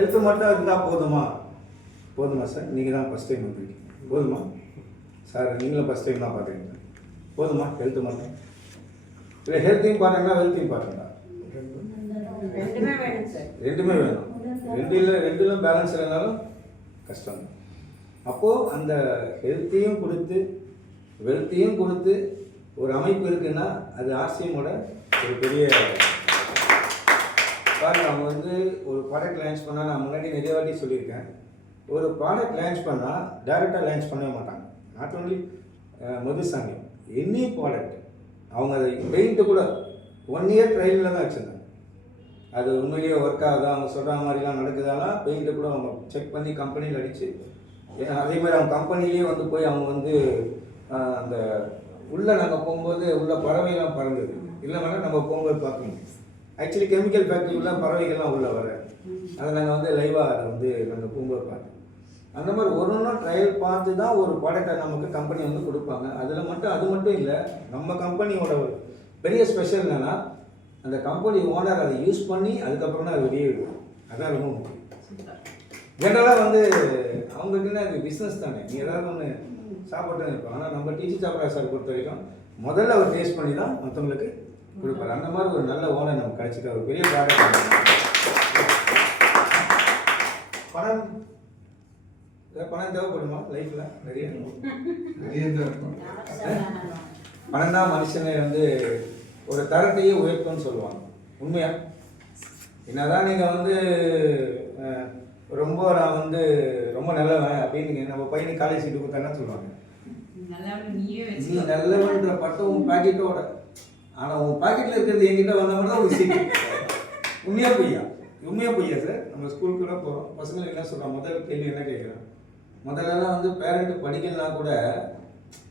Health மட்டும் இருந்தால் போதுமா சார்? நீங்கள் தான் ஃபஸ்ட் டைம் வந்துருக்கீங்க, போதுமா சார்? நீங்களும் ஃபஸ்ட் டைம் தான் பார்க்குறீங்க, போதுமா ஹெல்த்து மட்டும்? இல்லை ஹெல்த்தையும் பார்த்தீங்கன்னா வெல்த்தையும் பார்த்தீங்களா? ரெண்டுமே வேணும். ரெண்டிலும் பேலன்ஸ் இல்லைனாலும் கஷ்டம். அப்போது அந்த ஹெல்த்தையும் கொடுத்து வெல்த்தையும் கொடுத்து ஒரு அமைப்பு இருக்குன்னா அது ஆர்சிஎம்மோட ஒரு பெரிய பாருங்க. அவங்க வந்து ஒரு ப்ராடக்ட் லான்ச் பண்ணால், நான் முன்னாடி நிறைய வாட்டி சொல்லியிருக்கேன், ஒரு ப்ராடக்ட் லான்ச் பண்ணால் டைரெக்டாக லான்ச் பண்ணவே மாட்டாங்க. Not only Madhusamy, any product அவங்க அதை பெயிண்ட்டு கூட 1 இயர் ட்ரையலில் தான் வச்சுருந்தாங்க. அது உண்மையிலேயே ஒர்க் ஆகுதா, அவங்க சொல்கிற மாதிரிலாம் நடக்குதாலாம் பெயிண்ட்டை கூட அவங்க செக் பண்ணி கம்பெனியில் அடித்து, அதே மாதிரி அவங்க கம்பெனிலேயே வந்து போய் அவங்க வந்து அந்த உள்ளே நாங்கள் போகும்போது உள்ள பறவைலாம் பறந்தது இல்லை வேணால் நம்ம போகும்போது பார்க்கணும். ஆக்சுவலி கெமிக்கல் ஃபேக்ட்ரி உள்ள பறவைகள்லாம் உள்ளே வர, அதை நாங்கள் வந்து லைவாக அதை வந்து நாங்கள் போகும்போது பார்த்தோம். அந்த மாதிரி ஒரு ஒன்றும் ட்ரையல் பார்த்து தான் ஒரு ப்ராடக்டை நமக்கு கம்பெனி வந்து கொடுப்பாங்க. அதில் மட்டும் அது மட்டும் இல்லை, நம்ம கம்பெனியோட பெரிய ஸ்பெஷல் என்னென்னா அந்த கம்பெனி ஓனர் அதை யூஸ் பண்ணி அதுக்கப்புறம் தான் அது வெளியே விடும். அதான் ரொம்ப முக்கியம். ஜென்ரலாக வந்து அவங்களுக்குன்னா அது பிஸ்னஸ் தானே, நீ ஏதாவது ஒன்று சாப்பிட்டு இருப்போம். ஆனால் நம்ம டீச்சர் சாப்பிட்ற சார் பொறுத்த வரைக்கும் முதல்ல அவர் டேஸ்ட் பண்ணி தான் மற்றவங்களுக்கு கொடுப்பாரு. அந்த மாதிரி ஒரு நல்ல ஓனர் நமக்கு கிடைச்சிட்டு ஒரு பெரிய ப்ராடக்ட். பணம் தேவைப்படுமா லைஃப்பில்? நிறைய தேவைப்படும். பணம் தான் மனுஷனை வந்து ஒரு தரத்தையே உயர்த்தும்னு சொல்லுவாங்க. உண்மையா? என்னதான் நீங்கள் வந்து ரொம்ப நான் வந்து ரொம்ப நல்லவன் அப்படின்னு நம்ம பையனுக்கு காலேஜ் சீட்டு கொடுத்தா சொல்லுவாங்க, நீ நல்லவன்ற பட்டம் உன் பாக்கெட்டோட, ஆனால் உன் பாக்கெட்டில் இருக்கிறது என்கிட்ட வந்த மாதிரி தான் ஒரு சீட்டு. உண்மையாக பொய்யா சார்? நம்ம ஸ்கூலுக்குள்ள போகிறோம், பசங்களுக்கு என்ன சொல்கிறோம், முதல் கேள்வி என்ன கேட்குறோம்? முதல்லலாம் வந்து பேரண்ட்டு படிக்கலாம் கூட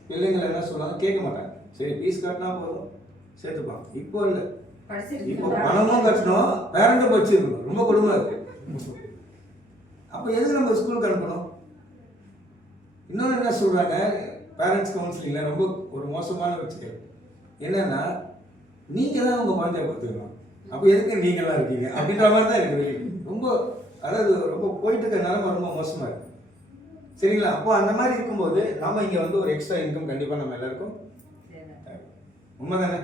பிள்ளைங்களை என்ன சொல்லுவாங்க, கேட்க மாட்டாங்க. சரி ஃபீஸ் கட்டினா போதும் சேர்த்துப்பாங்க. இப்போ இல்லை, இப்போ பணமும் கட்டணும் பேரண்ட்டும் படிச்சிருக்கணும். ரொம்ப கொடுமை இருக்கு. அப்போ எதுக்கு நம்ம ஸ்கூலுக்கு அனுப்பணும்? இன்னொன்று என்ன சொல்கிறாங்க, பேரண்ட்ஸ் கவுன்சிலிங்கில் ரொம்ப ஒரு மோசமான வச்சுக்க என்னென்னா, நீங்கள் தான் உங்கள் குழந்தைய பார்த்துக்கணும், அப்போ எதுக்கு நீங்களாம் இருக்கீங்க அப்படின்ற மாதிரி தான் இருக்குது. ரொம்ப அதாவது ரொம்ப போயிட்டு இருக்க நிலமை ரொம்ப மோசமாக இருக்குது. சரிங்களா? அப்போ அந்த மாதிரி இருக்கும்போது நம்ம இங்கே வந்து ஒரு எக்ஸ்ட்ரா இன்கம் கண்டிப்பாக நம்ம எல்லாருக்கும் உண்மை தானே?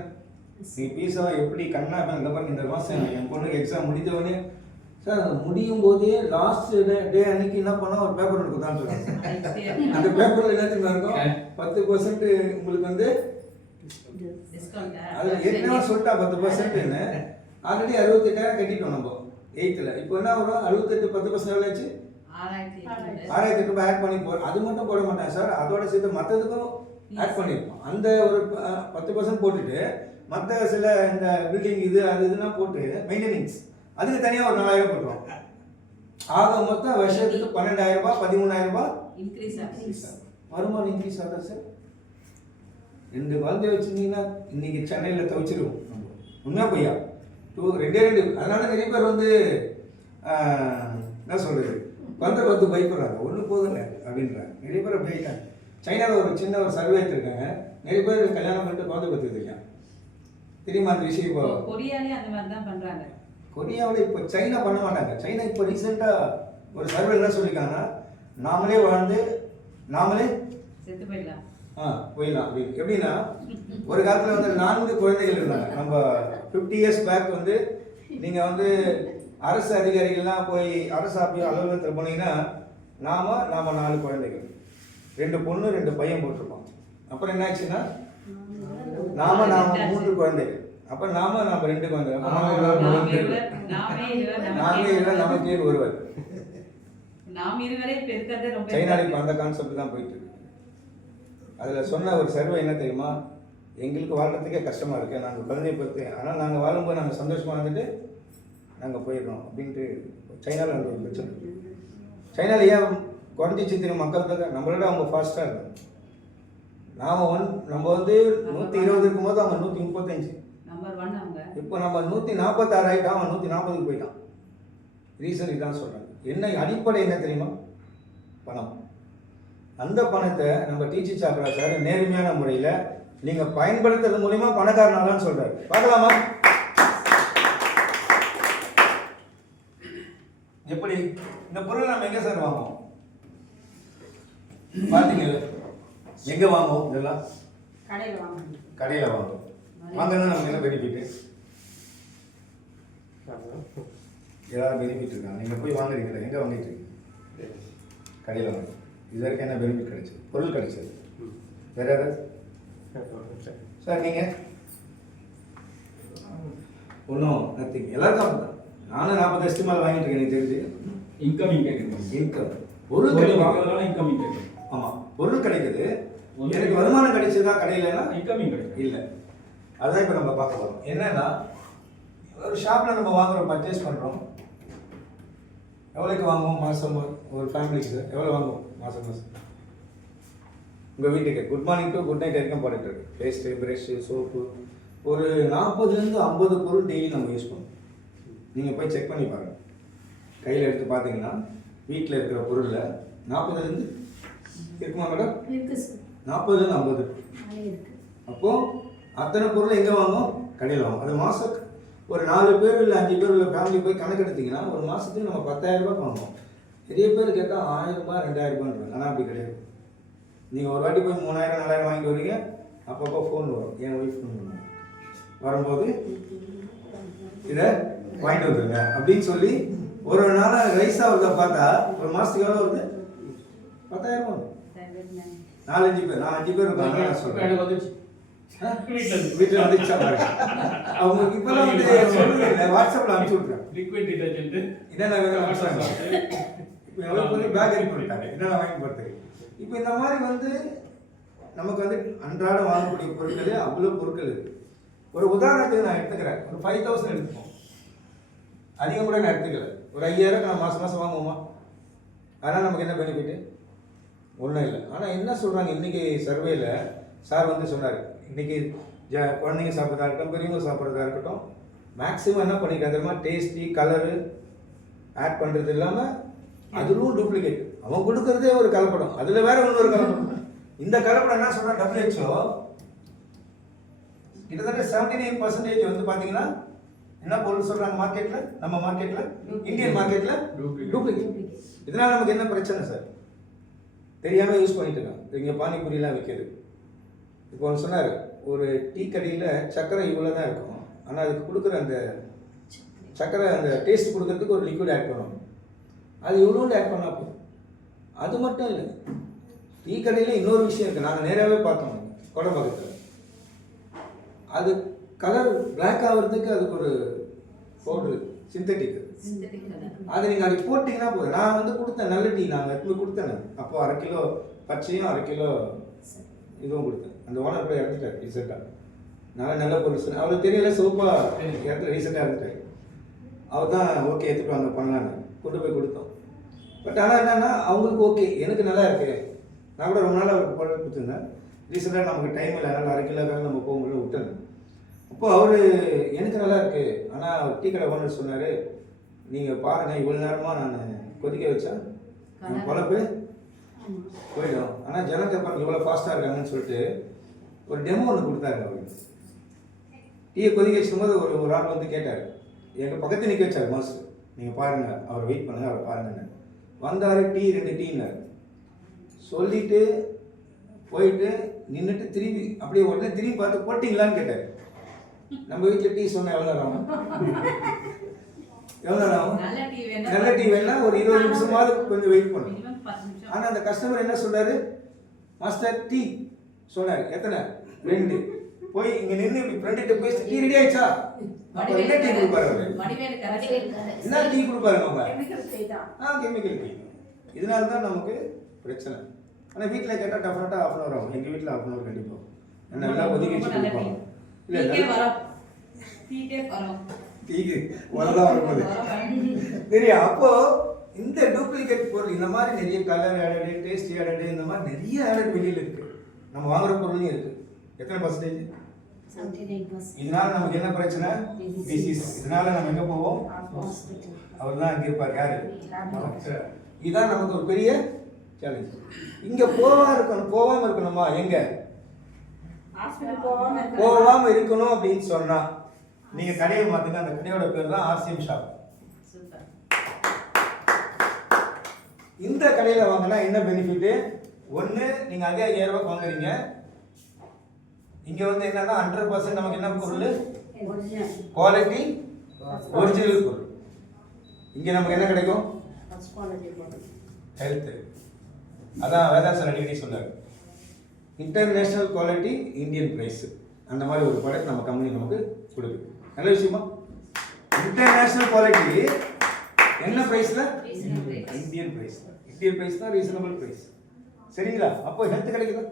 நீங்கள் பீஸாக எப்படி கண்ணா இந்த மாதிரி இந்த மாதம் என் பொண்ணுக்கு எக்ஸாம் முடிஞ்சவொடனே சார் அது முடியும் போதே லாஸ்ட் டே அன்னைக்கு என்ன பண்ணால் ஒரு பேப்பர் ஒன்று கொடுத்தான்னு சொல்லுவாங்க. அந்த பேப்பரில் என்னத்துக்கு இருக்கும் 10% உங்களுக்கு வந்து அதில் ஏற்கனவே சொல்லிட்டா 10%ன்னு. ஆல்ரெடி 68,000 கட்டிட்டோம் நம்ம 8th. இப்போ என்ன வரும்? 68 10% எவ்வளோ ஆச்சு? 6,800 ரூபாய் ஆட் பண்ணி போகிறோம். அது மட்டும் போட மாட்டேன் சார், அதோட சேர்த்து மற்றதுக்கும் ஆட் பண்ணியிருக்கோம். அந்த ஒரு 10% போட்டுட்டு மற்ற சில இந்த பில்டிங் இது அது இதுனா போட்டு மெயின்டெனன்ஸ் அதுக்கு தனியாக ஒரு 4,000 போட்டுருவோம். ஆக மொத்தம் வருஷத்துக்கு 12,000 ரூபாய் 13,000 ரூபாய் இன்க்ரீஸ் ஆகும். வருமானம் இன்க்ரீஸ் ஆகுது சார். 2 குழந்தை வச்சுருந்தீங்கன்னா இன்னைக்கு சென்னையில் துவச்சிருவோம். உண்மையா பொய்யா? 2. அதனால நிறைய பேர் வந்து என்ன சொல்கிறது, குழந்தை பார்த்து பயப்படுறாங்க, ஒன்று போதுங்க அப்படின்றாங்க. நிறைய பேர் அப்படி ஆகிட்டாங்க. சைனாவில் ஒரு சின்ன ஒரு சர்வே எடுத்துருக்காங்க, நிறைய பேர் கல்யாணம் பண்ணிட்டு குழந்தை பார்த்து தெரியும். தெரியுமா அந்த விஷயம்? இப்போ கொரியாலே அந்த மாதிரி தான் பண்ணுறாங்க. கொரியாவில் இப்போ சைனா பண்ண மாட்டாங்க. சைனா இப்போ ரீசெண்டாக ஒரு சர்வே என்ன சொல்லியிருக்காங்கன்னா, நாமளே வாழ்ந்து நாமளே செத்து போயிடலாம் அப்படின்னு. எப்படின்னா ஒரு காலத்தில் வந்து 4 குழந்தைகள் இருந்தாங்க. நம்ம 50 years பேக் வந்து நீங்கள் வந்து அரசு அதிகாரிகள்லாம் போய் அரசு அலுவலகத்தில் போனீங்கன்னா நாம 4 குழந்தைகள், 2 பொண்ணு 2 பையன் போட்டிருப்போம். அப்புறம் என்ன ஆச்சுன்னா நாம 3 குழந்தைகள், அப்புறம் நாம 2 குழந்தைகள், நமக்கு ஒருவர். சைனால இப்போ அந்த கான்செப்ட் தான் போயிட்டு இருக்கு. அதில் சொன்ன ஒரு சர்வே என்ன தெரியுமா, எங்களுக்கு வாழ்றதுக்கே கஷ்டமாக இருக்குது, நாங்கள் குழந்தைய பற்றி, ஆனால் நாங்கள் வாழும்போது நாங்கள் சந்தோஷமாக இருந்துட்டு நாங்கள் போயிடுறோம் அப்படின்ட்டு சைனாவில் அந்த ஒரு பிரச்சனை. சைனாவில் ஏன் குறைஞ்சிச்சு தெரியும் மக்கள் தொகை? நம்மளோட அவங்க ஃபாஸ்ட்டாக இருந்தாங்க. நம்ம வந்து 120 இருக்கும்போது அவங்க 135. இப்போ நம்ம 146 ஆகிட்டோம், அவன் 140க்கு போயிட்டான். ரீசன் இதான் சொல்கிறாங்க. என்ன அடிப்படை என்ன தெரியுமா? பணம். அந்த பணத்தை நம்ம டீச்சர் சாப்பிட்றா சார் நேர்மையான முறையில் நீங்கள் பயன்படுத்துறது மூலிமா பணக்காரனாலான்னு சொல்கிறாரு. பார்க்கலாமா எப்படி எப்படி இந்த பொருள் நம்ம எங்க சார் வாங்குவோம்? பாத்தீங்கல்ல எங்க வாங்குவோம்? இதெல்லாம் கடையில் வாங்கணும். கடையில வாங்குவோம். வாங்கினா நமக்கு என்ன பெனிஃபிட்? ஏதாவது பெனிஃபிட் இருக்கா? நீங்க போய் வாங்குறீங்களா? எங்க வாங்கிட்டு இருக்கீங்க? கடையில் வாங்க. இது வரைக்கும் என்ன பெனிஃபிட் கிடைச்சது? பொருள் கிடைச்சது. வேற ஏதாவது சார் நீங்கள்? ஒன்றும் நத்திங். எல்லாருக்கும் அப்படிதான். நானும் 40 வருஷத்துக்கு மேலே வாங்கிட்டு இருக்கேன். எனக்கு தெரிஞ்சு இன்கமிங் கேட்குறீங்க. இன்கம் பொருள் கிடைக்கும். இன்கமிங் கேட்குறேன். ஆமாம், பொருள் கிடைக்குது. எனக்கு வருமானம் கிடைச்சதா கடையிலனா? இன்கமிங் கிடைக்கும். இல்லை. அதுதான் இப்போ நம்ம பார்க்க போகிறோம். என்னன்னா, ஒரு ஷாப்பில் நம்ம வாங்குறோம், பர்ச்சேஸ் பண்ணுறோம். எவ்வளோக்கு வாங்குவோம் மாதம்? ஒரு ஃபேமிலிக்கு எவ்வளோ வாங்குவோம் மாதம் மாதம்? உங்கள் வீட்டுக்கு good morning to good night வரைக்கும் போட்டுட்டு இருக்கு. பேஸ்ட்டு, ப்ரெஷ்ஷு, சோப்பு, ஒரு 40லேருந்து 50 பொருள் டெய்லி நம்ம யூஸ் பண்ணுவோம். நீங்கள் போய் செக் பண்ணி பாருங்கள். கையில் எடுத்து பார்த்தீங்கன்னா வீட்டில் இருக்கிற பொருளில் 40லேருந்து இருக்குமா மேடம்? 40லேருந்து 50. அப்போது அத்தனை பொருள் எங்கே வாங்கும்? கடையில் வாங்கும். அது மாதம் ஒரு 4 பேர் இல்லை 5 பேர் உள்ள ஃபேமிலி போய் கணக்கு எடுத்திங்கன்னா ஒரு மாதத்துக்கு நம்ம 10,000 ரூபாய் வாங்குவோம். நிறைய பேர் கேட்டால் 1000 ரூபாய் 2000 ரூபாய். ஆனால் அப்படி கிடையாது. நீங்கள் ஒரு வாட்டி போய் 3000 4000 வாங்கிட்டு வரீங்க. அப்பப்போ ஃபோன் வரும். என் ஒய்ஃப் ஃபோன் பண்ணுவாங்க. வரும்போது இதை வாங்கிட்டு வந்துருங்க அப்படின்னு சொல்லி ஒரு நாள் ரைஸாக வருதா பார்த்தா ஒரு மாதத்துக்கு எவ்வளோ வருது? 10,000 ரூபாய். 4-5 பேர். நான் 5 பேர் இருக்காங்க. நான் சொல்கிறேன் வீட்டில் வந்துச்சா பாருங்க. அவங்களுக்கு இப்பெல்லாம் வந்து சொல்லுங்க இல்லை, வாட்ஸ்அப்பில் அனுப்பிச்சி விட்றேன். லிக்விட் டிடர்ஜென்ட் என்னென்ன வேணும் அனுப்பிச்சாங்க. இப்போ எவ்வளோ வந்து பேக் எடுத்து பண்ணிட்டாங்க. என்னென்ன வாங்கி போகிறதுக்கு. இப்போ இந்த மாதிரி வந்து நமக்கு வந்து அன்றாடம் வாங்கக்கூடிய பொருட்கள் அவ்வளோ பொருட்கள் இருக்குது. ஒரு உதாரணத்துக்கு நான் எடுத்துக்கிறேன். ஒரு 5000 எடுத்துப்போம். அதிகம் கூட நான் எடுத்துக்கல. ஒரு 5000 நான் மாதம் மாதம் வாங்குவோமா? அதனால் நமக்கு என்ன பெனிஃபிட்டு? ஒன்றும் இல்லை. ஆனால் என்ன சொல்கிறாங்க இன்றைக்கி சர்வேல சார் வந்து சொன்னார், இன்றைக்கி குழந்தைங்க சாப்பிட்றதா இருக்கட்டும், பெரியவங்க சாப்பிட்றதா இருக்கட்டும், மேக்ஸிமம் என்ன பண்ணிக்கிறாங்க தெரியுமா? டேஸ்டி கலரு ஆட் பண்ணுறது இல்லாமல் அதுவும் டூப்ளிகேட். அவன் கொடுக்குறதே ஒரு கலப்படம், அதில் வேற இன்னொரு கலப்படம். இந்த கலப்படம் என்ன சொல்கிறான் WHO கிட்டத்தட்ட 79% வந்து பார்த்தீங்கன்னா என்ன பொருள் சொல்கிறாங்க மார்க்கெட்டில், நம்ம மார்க்கெட்டில், இந்தியன் மார்க்கெட்டில் டூப்ளிகேட். இதனால் நமக்கு என்ன பிரச்சனை சார்? தெரியாமல் யூஸ் பண்ணிட்டு இருக்காங்க. இங்கே பானிபூரிலாம் விற்கிது. இப்போ ஒன்று சொன்னார், ஒரு டீ கடையில் சர்க்கரை இவ்வளோ தான் இருக்கும். ஆனால் அதுக்கு கொடுக்குற அந்த சர்க்கரை அந்த டேஸ்ட் கொடுக்கறதுக்கு ஒரு லிக்விட் ஆட் பண்ணுவாங்க. அது இவ்வளோண்டு ஆட் பண்ணா போதும். அது மட்டும் இல்லை, டீ கடையில் இன்னொரு விஷயம் இருக்குது. நாங்கள் நேராகவே பார்த்தோம் கோடம்பாக்கத்தில். அது கலர் பிளாக் ஆகிறதுக்கு அதுக்கு ஒரு பவுடரு சிந்தட்டிக். அதை நீங்கள் அப்படி போட்டிங்கன்னா போதும். நான் வந்து கொடுத்தேன் நல்ல டீ, நாங்கள் எப்பவுமே கொடுத்தேன். அப்போ 1/2 கிலோ பச்சையும் 1/2 கிலோ இதுவும் கொடுத்தேன். அந்த ஓனர் போய் இறந்துட்டார் ரீசெண்டாக. நல்ல பொருள் சொன்னேன். அவருக்கு தெரியல, சோப்பாக இடத்துல ரீசெண்டாக இருந்துட்டார். அவர் தான் ஓகே எடுத்துகிட்டு வாங்க பண்ணலான்னு கொண்டு போய் கொடுத்தோம். பட் ஆனால் என்னென்னா அவங்களுக்கு ஓகே, எனக்கு நல்லா இருக்கு. நான் கூட ரொம்ப நாள் அவருக்கு போட கொடுத்துருந்தேன். ரீசெண்டாக நமக்கு டைம் இல்லை, அதனால் 1/2 கிலோக்காக நம்ம போக முடியல, விட்டுருங்க. அப்போது அவர் எனக்கு நல்லா இருக்குது. ஆனால் டீ கடை ஓனர் சொன்னார், நீங்கள் பாருங்கள் இவ்வளோ நேரமாக நான் கொதிக்க வச்சா குழப்பு போயிடும். ஆனால் ஜனத்தை பாருங்க இவ்வளோ ஃபாஸ்ட்டாக இருக்காங்கன்னு சொல்லிட்டு ஒரு டெமோ ஒன்று கொடுத்தாரு. அவர் டீயை கொதிக்க வச்சுக்கும்போது ஒரு ஆள் வந்து கேட்டார், எங்கள் பக்கத்து நிற்க வச்சார் மாஸ்டர், நீங்கள் பாருங்கள் அவர் வெயிட் பண்ணுங்கள் அவர் பாருங்கன்னு. வந்தார், டீ 2 டீன்னார். சொல்லிவிட்டு போயிட்டு நின்றுட்டு திரும்பி அப்படியே உடனே திரும்பி பார்த்து போட்டிங்களான்னு கேட்டார். நம்ம வீட்டில் டீ சொன்னால் எவ்வளோ நேரம் ஆகும்? எவ்வளோ நேரம் ஆகும்? நல்ல டீ வேணா ஒரு 20 நிமிஷமாவது கொஞ்சம் வெயிட் பண்ணும். ஆனால் அந்த கஸ்டமர் என்ன சொல்றாரு, மாஸ்டர் டீ சொன்னார். எத்தனை? 2. போய் இங்கே நின்று இப்படி ஃப்ரெண்ட்கிட்ட பேசி டீ ரெடி ஆயிடுச்சா? அப்போ என்ன டீ கொடுப்பாரு அவர்? என்ன டீ கொடுப்பாரு நம்ம? Chemical tea. இதனால தான் நமக்கு பிரச்சனை. ஆனால் வீட்டில் கேட்டால் டெஃபினட்டாக 1/2 hour ஆகும். எங்கள் வீட்டில் 1/2 hour கண்டிப்பாக என்ன நல்லா ஒதுக்கி வச்சு கொடுப்பாங்க. இல்லை டீக்கு வரதான் வரும்போது தெரியும். அப்போ இந்த டூப்ளிகேட் பொருள் இந்த மாதிரி நிறைய கலர் ஆடடு, டேஸ்ட் ஆடடு, இந்த மாதிரி நிறைய ஆடட் வெளியில் இருக்கு. நம்ம வாங்குற பொருளையும் இருக்கு. எத்தனை பர்சன்டேஜ்? 79%. இதனால நமக்கு என்ன பிரச்சனை? டிசீஸ். இதனால நம்ம எங்க போவோம்? அவர் தான் அங்கே இருப்பார். யாரு? இதுதான் நமக்கு ஒரு பெரிய சேலஞ்ச். இங்க போகாம இருக்கணுமா? எங்க போகாம இருக்கணும் அப்படின்னு சொன்னா நீங்க கடையை மாத்துங்க. அந்த கடையோட பேர் தான் RCM ஷாப். இந்த கடையில் வாங்கினா என்ன பெனிஃபிட்டு? ஒன்று, நீங்கள் அதே 5000 ரூபாய்க்கு வாங்குறீங்க. இங்கே வந்து என்னன்னா 100% நமக்கு என்ன பொருள்? குவாலிட்டி ஒரிஜினல் பொருள். இங்கே நமக்கு என்ன கிடைக்கும்? ஹெல்த். அதான் வேதாசன் அடிக்கடி சொன்னார், இன்டர்நேஷ்னல் குவாலிட்டி இந்தியன் பிரைஸ். அந்த மாதிரி ஒரு ப்ராடக்ட் நம்ம கம்பெனி நமக்கு கொடுக்குது. நல்ல விஷயமா? இன்டர்நேஷ்னல் குவாலிட்டி என்ன பிரைஸ்ல? Indian price. இந்தியன் பிரைஸ் தான் ரீசனபிள் பிரைஸ். சரிங்களா? அப்போ ஹெல்த் கிடைக்குதா?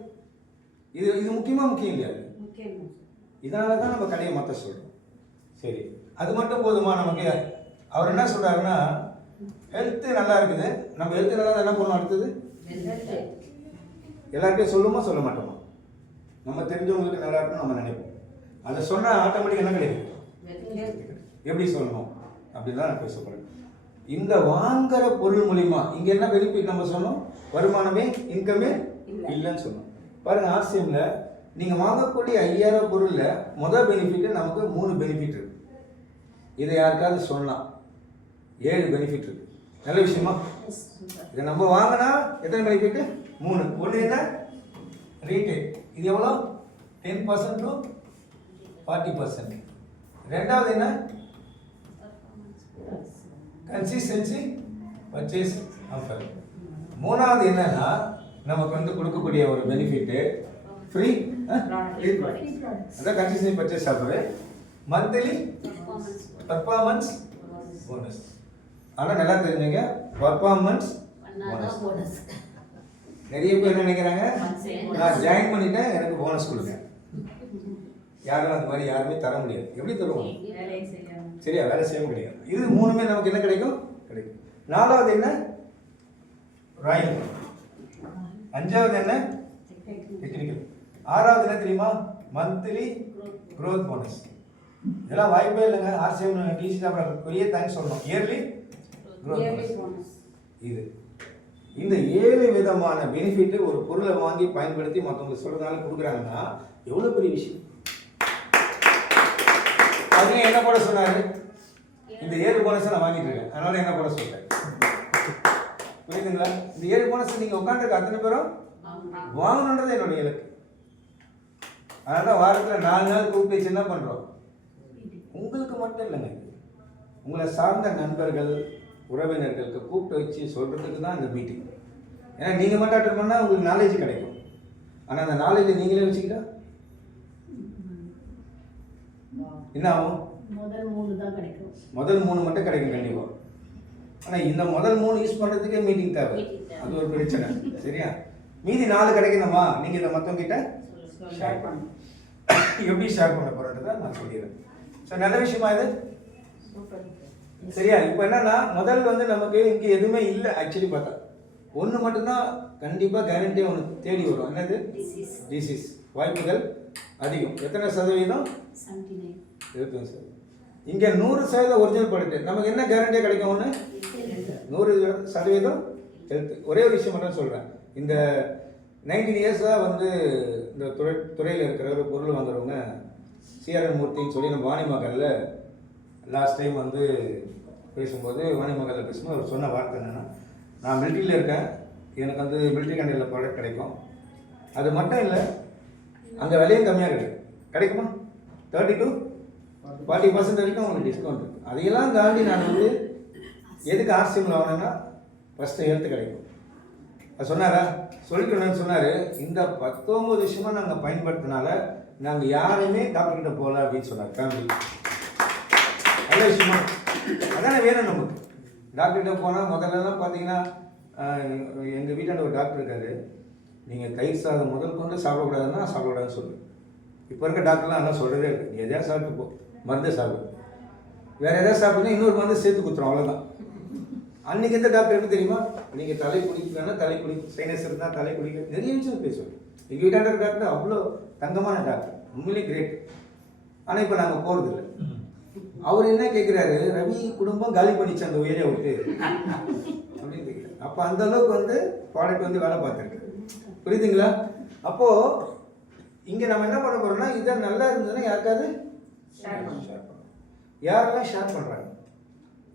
இது இது முக்கியம் இல்லையா? இதனால தான் நம்ம கடையை மாற்ற சொல்றோம். சரி, அது மட்டும் போதுமா நமக்கு? அவர் என்ன சொல்றாருன்னா, ஹெல்த் நல்லா இருக்குது. நம்ம ஹெல்த் நல்லா என்ன பண்ணணும்? அடுத்தது எல்லாருக்கும் சொல்லுமா சொல்ல மாட்டோமா? நம்ம தெரிஞ்சவங்களுக்கு நல்லா இருக்குன்னு நம்ம நினைப்போம். அதை சொன்னால் ஆட்டோமேட்டிக் என்ன கிடைக்கும்? எப்படி சொல்லணும் அப்படின்னு தான் நான் பேச போகிறேன். இந்த வாங்குற பொருள் மூலிமா இங்கே என்ன பெனிஃபிட் நம்ம சொன்னோம்? வருமானமே, இன்கமே இல்லைன்னு சொன்னோம். பாருங்க, ஆர்சிஎம்ல நீங்கள் வாங்கக்கூடிய 5000 பொருளில் முதல் பெனிஃபிட்டு நமக்கு 3 பெனிஃபிட் இருக்கு. இதை யாருக்காவது சொல்லலாம், 7 பெனிஃபிட் இருக்கு. நல்ல விஷயமா? இதை நம்ம வாங்கினா எத்தனை பெனிஃபிட்? 3. ஒன்று என்ன? ரீட்டைல். இது எவ்வளோ? 10% to 40%. ரெண்டாவது என்ன? Consistency purchase offer. மூணாவது என்னன்னா, நமக்கு வந்து கொடுக்கக்கூடிய ஒரு பெனிஃபிட்டு ஃப்ரீ அதான் consistency purchase offer. Monthly performance bonus. ஆனால் நல்லா தெரிஞ்சுங்க, பர்ஃபார்மன்ஸ் போனஸ். நிறைய பேர் என்ன நினைக்கிறாங்க, நான் ஜாயின் பண்ணிட்டேன் எனக்கு போனஸ் கொடுங்க. யாரும் அந்த மாதிரி யாருமே தர முடியாது. எப்படி தருவோம்? சரியா? வேலை செய்ய முடியாது. இது 3மே நமக்கு என்ன கிடைக்கும்? கிடைக்கும். 4வது என்ன? ராயல். 5வது என்ன? டெக்னிக்கல். 6வது என்ன தெரியுமா? Monthly growth bonus. இதெல்லாம் வாய்ப்பே இல்லைங்க. ஆர்சிஎம் டிசி சாப்பிட்ற பெரிய தேங்க்ஸ் சொல்லணும். Yearly growth bonus. இது இந்த 7 விதமான பெனிஃபிட் ஒரு பொருளை வாங்கி பயன்படுத்தி மற்றவங்க சொல்றதுனால கொடுக்குறாங்கன்னா எவ்வளோ பெரிய விஷயம். அவங்க என்ன போட சொன்னாரு? இந்த 7 போனஸை நான் வாங்கிட்டு இருக்கேன், அதனால என்ன போட சொல்றேன். புரியுதுங்களா? இந்த 7 போனஸ் நீங்க உட்காந்துருக்க அத்தனை பேரும் வாங்கணுன்றது என்னுடைய இலக்கு. அதனால வாரத்தில் 4 நாள் கூப்பிட்டு வச்சு என்ன பண்றோம்? உங்களுக்கு மட்டும் இல்லைங்க, உங்களை சார்ந்த நண்பர்கள் உறவினர்களுக்கு கூப்பிட்டு வச்சு சொல்றதுக்கு தான் இந்த மீட்டிங். ஏன்னா நீங்கள் மட்டும் அட்டன் பண்ணால் உங்களுக்கு நாலேஜ் கிடைக்கும். ஆனால் அந்த நாலேஜை நீங்களே வச்சுக்கிட்டா என்ன ஆகும்? முதல் 3 தான் கிடைக்கும். முதல் 3 மட்டும் கிடைக்கும் கண்டிப்பாக. ஆனால் இந்த முதல் 3 யூஸ் பண்ணுறதுக்கே மீட்டிங் தேவை. அது ஒரு பிரச்சனை. சரியா? மீதி 4 கிடைக்கணுமா? நீங்கள் இதை மற்றவங்கிட்ட ஷேர் பண்ணணும். எப்படி ஷேர் பண்ண போகிறத நான் சொல்லிடுறேன். ஸோ நல்ல விஷயமா இது? சரியா? இப்போ என்னன்னா, முதல் வந்து நமக்கு இங்கே எதுவுமே இல்லை. ஆக்சுவலி பார்த்தா ஒன்று மட்டும்தான் கண்டிப்பாக கேரண்டியாக ஒன்று தேடி வரும். என்னது? டிசீஸ். வாய்ப்புகள் அதிகம். எத்தனை சதவீதம்? 21%. இங்கே 100% ஒரிஜினல் ப்ராடக்ட். நமக்கு என்ன கேரண்டியாக கிடைக்கும்? ஒன்று 100% ஹெல்த். ஒரே ஒரு விஷயம் மட்டும் சொல்கிறேன். இந்த 19 இயர்ஸாக வந்து இந்த துறையில் இருக்கிற ஒரு பொருள் வாங்குறவங்க சிஆர்என் மூர்த்தின்னு சொல்லி நம்ம வாணிமகலில் லாஸ்ட் டைம் வந்து பேசும்போது வாணிமகலில் பேசும்போது அவர் சொன்ன வார்த்தை என்னென்னா, நான் மிலிட்ரியில் இருக்கேன், எனக்கு வந்து மிலிட்ரி கண்ட்ரியில் ப்ராடக்ட் கிடைக்கும். அது மட்டும் இல்லை, அங்கே விலையும் கம்மியாக கிடைக்குமா? 30 to 40% வரைக்கும் அவங்களுக்கு டிஸ்கவுண்ட் இருக்குது. அதையெல்லாம் தாண்டி நான் வந்து எதுக்கு ஆர்சிஎம்மில் வாங்கினேன்னா ஃபஸ்ட்டு ஹெல்த் கிடைக்கும். அது சொன்னாரா? சொல்லிக்கணும்னு சொன்னார். இந்த 19 வருஷமாக நாங்கள் பயன்படுத்தினால நாங்கள் யாருமே டாக்டர்கிட்ட போகல அப்படின்னு சொன்னார். ஃபேமிலி நல்ல விஷயமா? அதானே வேணும் நமக்கு. டாக்டர்கிட்ட போனால் முதல்லலாம் பார்த்தீங்கன்னா, எங்கள் வீட்டாண்ட ஒரு டாக்டர் இருக்காரு, நீங்கள் தயிர் சாதம் முதல் கொண்டு சாப்பிடக்கூடாதுன்னா சாப்பிடக்கூடாதுன்னு சொல்லு. இப்போ இருக்க டாக்டர்லாம் அதெல்லாம் சொல்கிறதே இருக்குது. நீ எதாவது சாப்பிட்டு போ, மருந்தை சாப்பிடு, வேறு எதாவது சாப்பிட்டீங்கன்னா இன்னொரு மருந்து சேர்த்து கொடுத்துரும், அவ்வளோதான். அன்றைக்கி எந்த டாக்டர் எப்படி தெரியுமா? நீங்கள் தலை குடிக்கலன்னா தலை சைனஸ் இருந்தால் தலை குடிக்க நிறைய விஷயம் பேசுவோம். எங்கள் வீட்டாண்ட டாக்டர் அவ்வளோ தங்கமான டாக்டர், உண்மையிலே கிரேட். ஆனால் இப்போ நாங்கள் போகிறதில்ல. அவர் என்ன கேட்குறாரு, ரவி குடும்பம் காலி பண்ணிச்சு அந்த ஏரியா விட்டு அப்படின்னு கேட்குறாரு. அப்போ அந்த அளவுக்கு வந்து ப்ராடக்ட் வந்து வேலை பார்த்துருக்கு. புரியுதுங்களா? அப்போது இங்கே நம்ம என்ன பண்ண போகிறோம்னா, இதை நல்லா இருந்ததுன்னா யாருக்காவது ஷேர் பண்ணணும். யாரெல்லாம் ஷேர் பண்ணுறாங்க?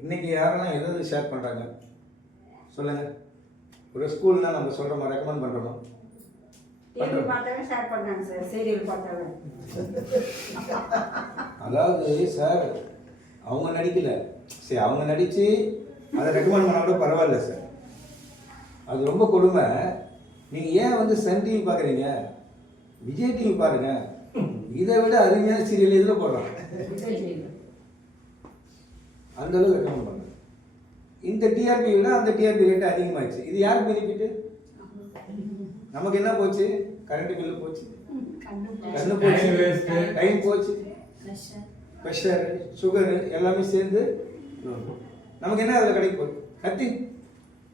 இன்றைக்கி யாரெல்லாம் எதாவது ஷேர் பண்ணுறாங்க சொல்லுங்கள். ஒரு ஸ்கூல்னா நம்ம சொல்கிறோமா, ரெக்கமெண்ட் பண்ணுறோமா? டிவி பார்த்தாவே ஷேர் பண்ணாங்க சார், சீரியல் பார்த்தாவே. அதாவது சார் அவங்க நடிக்கல, சரி அவங்க நடித்து அதை ரெக்கமெண்ட் பண்ணால் கூட பரவாயில்ல சார். அது ரொம்ப கொடுமை. நீங்கள் ஏன் வந்து சன் டிவி பார்க்குறீங்க? விஜய் டிவி பாருங்க, இதை விட அருமையான சீரியல் இதில் போடுறாங்க. அந்த அளவுக்கு ரெக்கமெண்ட் பண்ணுறேன். இந்த டிஆர்பி விட அந்த டிஆர்பி ரேட்டு அதிகமாகிடுச்சு. இது யார் பெனிஃபிட்டு? நமக்கு என்ன போச்சு? கரண்ட் பில்லு போச்சு, கண்ணு போச்சு, டைம் போச்சு, ப்ரெஷர், சுகரு எல்லாமே சேர்ந்து நமக்கு என்ன அதில் கிடைக்க போகுது? நத்திங்.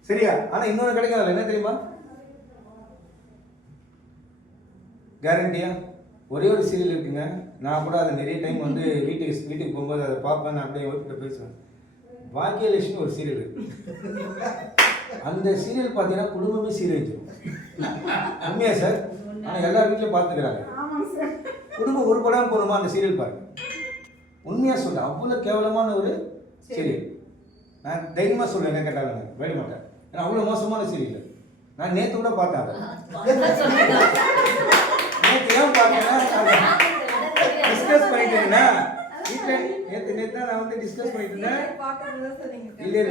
சரியா? ஆனால் இன்னொன்று கிடைக்காது. என்ன தெரியுமா? கேரண்டியா ஒரே ஒரு சீரியல் இருக்குங்க. நான் கூட அதை நிறைய டைம் வந்து வீட்டுக்கு போகும்போது அதை பார்ப்பேன். நான் அப்படியே ஒருத்தர் பேசுவேன். பாக்கியலட்சுமி ஒரு சீரியல் இருக்கு. அந்த சீரியல் பார்த்தீங்கன்னா குடும்பமே சீரழிச்சிடும். உண்மையா சார்? ஆனால் எல்லார் வீட்லையும் பார்த்துக்கிறாங்க. குடும்பம் உருப்படாமல் போகணுமா? அந்த சீரியல் பாருங்க. உண்மையாக சொல்கிறேன், அவ்வளோ கேவலமான ஒரு சீரியல். நான் தைரியமாக சொல்கிறேன், என்ன கேட்டாலும் நான் வேட மாட்டேன். ஏன்னா அவ்வளோ மோசமான சீரியல். நான் நேற்று கூட பார்த்தேன். நேற்று ஏன் பார்த்தேன்னா டிஸ்கஸ் பண்ணிட்டு இருந்தேன் வீட்டில். நேற்று தான் நான் வந்து டிஸ்கஸ் பண்ணிட்டு இருந்தேன். இல்லை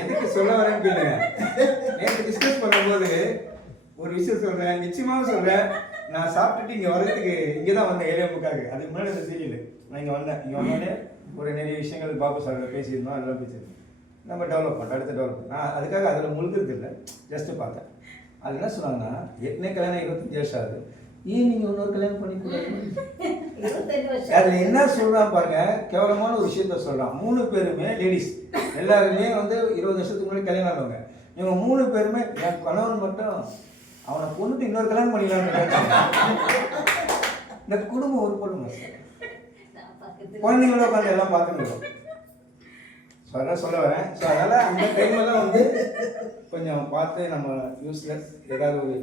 எதுக்கு சொல்ல வரேன்னு கேளுங்க. நேற்று டிஸ்கஸ் பண்ணும்போது ஒரு விஷயம் சொல்கிறேன், நிச்சயமாக சொல்கிறேன். நான் சாப்பிட்டுட்டு இங்கே வர்றதுக்கு இங்கே தான் வந்தேன், 7:30. அதுக்கு முன்னாடி அந்த சீரியல் நான் இங்கே வந்தேன். இங்கே வந்தோடனே ஒரு நிறைய விஷயங்கள் பாபு சார் பேசியிருந்தோம். அதெல்லாம் பேசியிருந்தோம். நம்ம டெவலப் பண்ணோம், அடுத்த டெவலப். நான் அதுக்காக அதில் முழுகிறது இல்லை, ஜஸ்ட்டு பார்த்தேன். அது என்ன சொன்னாங்கன்னா, ஏற்கனவே கல்யாணம் 25 வருஷம் ஆகுது, ஏன் நீங்கள் இன்னொரு கல்யாணம் பண்ணிக்கூடாது? அதில் என்ன சொல்கிறான் பாருங்க, கேவலமான ஒரு விஷயத்த சொல்கிறான். 3 பேருமே லேடிஸ், எல்லாருமே வந்து 20 வருஷத்துக்கு முன்னாடி கல்யாணம் ஆனவங்க. இவங்க 3 பேருமே என் கணவன் மட்டும் அவனை கொண்டுட்டு இன்னொரு கல்யாணம் பண்ணிக்கலாம்னு. இந்த குடும்பம் ஒரு பொண்ணு குழந்தைங்களோட உட்காந்து எல்லாம் பார்த்துக்கணும். ஸோ அதான் சொல்ல வரேன். ஸோ அதனால் அந்த டைம்லாம் வந்து கொஞ்சம் பார்த்து நம்ம யூஸ்லெஸ் ஏதாவது ஒரு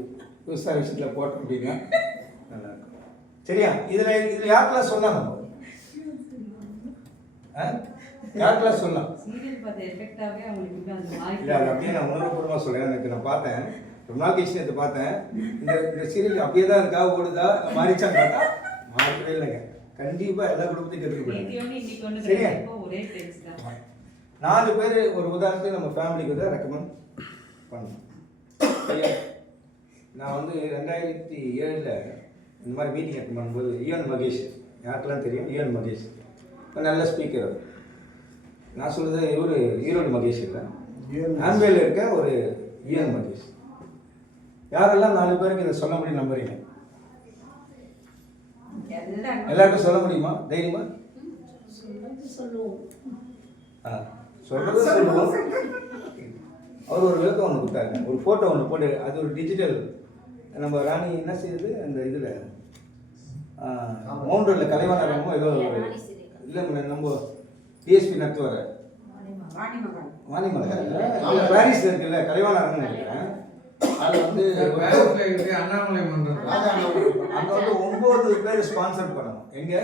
யூஸாக விஷயத்தில் போட்டோம் அப்படின்னா நல்லாயிருக்கும். சரியா? இதில் யாருக்கெல்லாம் சொல்லலாம்? நம்ம யாருக்கெல்லாம் சொல்லலாம்? இல்லை, அது அப்படியே நான் உணர்வுபூர்வமாக சொல்கிறேன். எனக்கு நான் பார்த்தேன், ரொம்ப நாள் கழிச்சு நேற்று பார்த்தேன். இந்த சீரியல் அப்படியே தான் இருக்கா, ஓடுதா, மாறிச்சான்னு பார்த்தா மாறவே இல்லைங்க. கண்டிப்பாக எல்லா குடும்பத்தையும் கற்றுக்கிட்டு. சரியா? 4 பேர் ஒரு உதாரணத்துக்கு நம்ம ஃபேமிலிக்கு தான் ரெக்கமெண்ட் பண்ணணும். நான் வந்து 2007 இந்த மாதிரி மீட்டிங் அட்டன் பண்ணும்போது ஈவன் மகேஷ், யாருக்கெல்லாம் தெரியும்? ஈவன் மகேஷ் நல்ல ஸ்பீக்கர். நான் சொல்கிறது இவர் ஈரோடு மகேஷ் இல்லை, ஆம்பேல இருக்க ஒரு ஈவன் மகேஷ். யாரெல்லாம் 4 பேருக்கு இதை சொல்ல முடியும் நம்புறீங்க? எல்லாருக்கும் சொல்ல முடியுமா? தைரியமா சொல்றது சொல்லுவோம். அவர் ஒரு விளக்கம் ஒன்று கொடுத்தாங்க, ஒரு ஃபோட்டோ ஒன்று போட்டு, அது ஒரு டிஜிட்டல். நம்ம ராணி என்ன செய்யுது அந்த இதில் மவுண்டரில் கலைவாணரமோ ஏதோ இல்லை, நம்ம டிஎஸ்பி நடத்துவார் வாணிமலர் இல்லை, பாரிஸில் இருக்குல்ல கலைவாணரம்னு நினைக்கிறேன். அது வந்து அண்ணாமலை மன்றம் அங்கே வந்து 9 பேர் ஸ்பான்சர் பண்ணணும். எங்கே?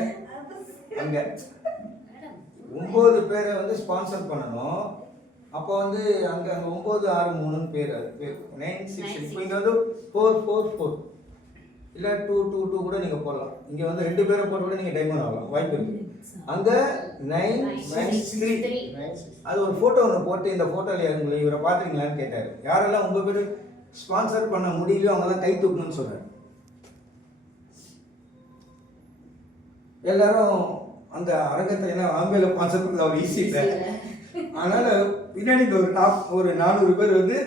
அங்கே 9 பேரை வந்து ஸ்பான்சர் பண்ணணும். அப்போ வந்து அங்கே 9, 6, 3 பேர், அது பேர் 9, 6. இப்போ இங்கே வந்து 4, 4, 4 இல்லை 2, 2, 2 கூட நீங்கள் போடலாம். இங்கே வந்து 2 பேரை போட்டு கூட நீங்கள் டைமண்ட் ஆகலாம், வாய்ப்பு இருக்குது. அங்கே 9, 9, 3 அது ஒரு ஃபோட்டோ ஒன்று போட்டு, இந்த ஃபோட்டோவில் உங்களை இவரை பார்த்துருக்கீங்களான்னு கேட்டார். யாரெல்லாம் 9 பேர் ஸ்பான்சர் பண்ண முடியலையோ அவங்கெல்லாம் கை தூக்கணும்னு சொல்கிறார். எல்லாரும் அந்த அரங்கத்தை என்ன ஆம்பேல ஸ்பான்சர் பண்ணுறது அவர் ஈஸி இல்லை. அதனால் பின்னாடி இந்த ஒரு 400 பேர் வந்து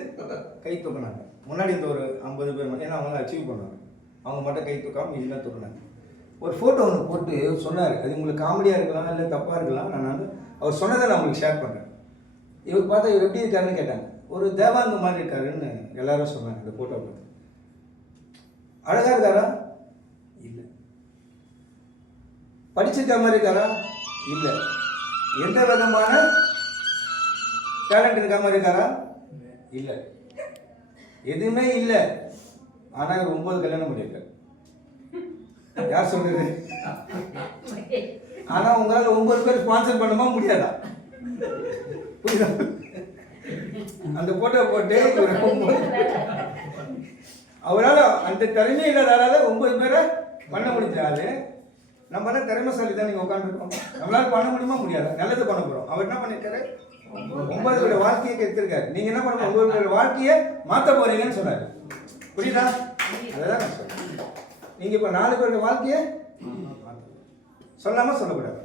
கை தூக்கினாங்க. முன்னாடி இந்த ஒரு 50 பேர் மட்டும், ஏன்னா அவங்களாம் அச்சீவ் பண்ணாங்க, அவங்க மட்டும் கை தூக்காமல் இதெல்லாம் தூக்கினாங்க. ஒரு ஃபோட்டோ ஒன்று போட்டு சொன்னார், அது உங்களுக்கு காமெடியாக இருக்கலாம் இல்லை தப்பாக இருக்கலாம், நான் வந்து அவர் சொன்னதை நான் உங்களுக்கு ஷேர் பண்ணுறேன். இவர் பார்த்தா இவர் எப்படி இருக்காருன்னு கேட்டாங்க. ஒரு தேவாங்க மாதிரி இருக்காருன்னு எல்லாரும் சொன்னாங்க. இந்த ஃபோட்டோ பார்த்து அழகாக இருக்காரா? இல்லை. படிச்சிருக்க மாதிரி இருக்காரா? இல்லை. எந்த விதமான டேலண்ட் இருக்க மாதிரி இருக்காரா? இல்லை. எதுவுமே இல்லை. ஆனால் இவர் 9 கல்யாணம் பண்ணியிருக்காரு. யார் சொல்றது? ஆனால் உங்களால் 9 பேர் ஸ்பான்சர் பண்ணுமா முடியாதா? புரியுதா? அந்த போட்டோ போட்டு அவரால் அந்த திறமையே இல்லாதால 9 பேரை பண்ண முடிஞ்சாது. நம்ம தான் திறமைசாலி தான் நீங்கள் உட்காந்துருக்கோம். நம்மளால பண்ண முடியுமா முடியாது, நல்லது பண்ண போகிறோம். அவர் என்ன பண்ணிருக்காரு, 9 பேருடைய வாழ்க்கையை கெடுத்திருக்காரு. நீங்கள் என்ன பண்ண 9 பேருடைய வாழ்க்கையை மாற்ற போறீங்கன்னு சொன்னார். புரியுதா? அதுதான் நான் சொல்றேன். நீங்கள் இப்போ 4 பேருடைய வாழ்க்கையை சொல்லாமல் சொல்லக்கூடாது.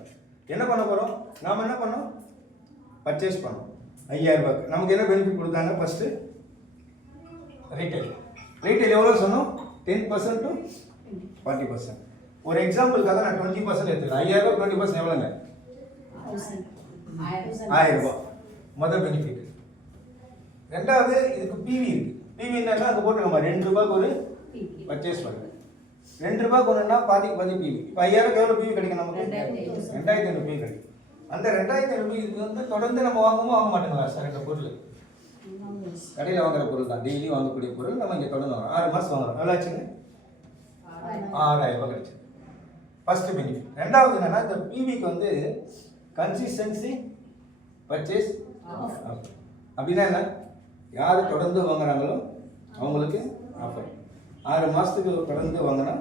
என்ன பண்ண போகிறோம், நாம் என்ன பண்ணோம், பர்ச்சேஸ் பண்ணோம் 5000 ரூபாய்க்கு. நமக்கு என்ன பெனிஃபிட் கொடுத்தாங்க, ஃபஸ்ட்டு ரீட்டைல் எவ்வளோ சொன்னோம், 10% to 40%. ஒரு எக்ஸாம்பிளுக்காக நான் 20% எடுத்துக்கிறேன். 5000 ரூபாய் 20% எவ்வளோங்க, 1000 ரூபாய் மொதல் பெனிஃபிட். ரெண்டாவது இதுக்கு பிவி இருக்குது. பிவி என்னன்னா அங்கே போட்டு நம்ம 2 ரூபாய்க்கு ஒரு பர்ச்சேஸ் பண்ணுறோம். 2 ரூபாய்க்கு ஒன்றுனா பாதிக்கு பாதி பிவி. இப்போ 5000 எவ்வளோ பிவி கிடைக்கும் நமக்கு, 2500 பிவி கிடைக்கும். அந்த 2500 பிவிக்கு வந்து தொடர்ந்து நம்ம வாங்க மாட்டோங்களா சார்? இந்த பொருள் கடையில் வாங்குற பொருள் தான், டெய்லி வாங்கக்கூடிய பொருள். நம்ம இங்கே தொடர்ந்து வாங்குறோம், 6 மாதம் வாங்குறோம். எவ்வளோ ஆச்சுங்க, 6000 ரூபாய் கிடைச்சிது. First benefit. ரெண்டாவது என்னன்னா இந்த பிவிக்கு வந்து கன்சிஸ்டன்சி பர்ச்சேஸ் அப்படின்னா என்ன, யார் தொடர்ந்து வாங்குறாங்களோ அவங்களுக்கு ஆஃபர். 6 மாதத்துக்கு தொடர்ந்து வாங்கினா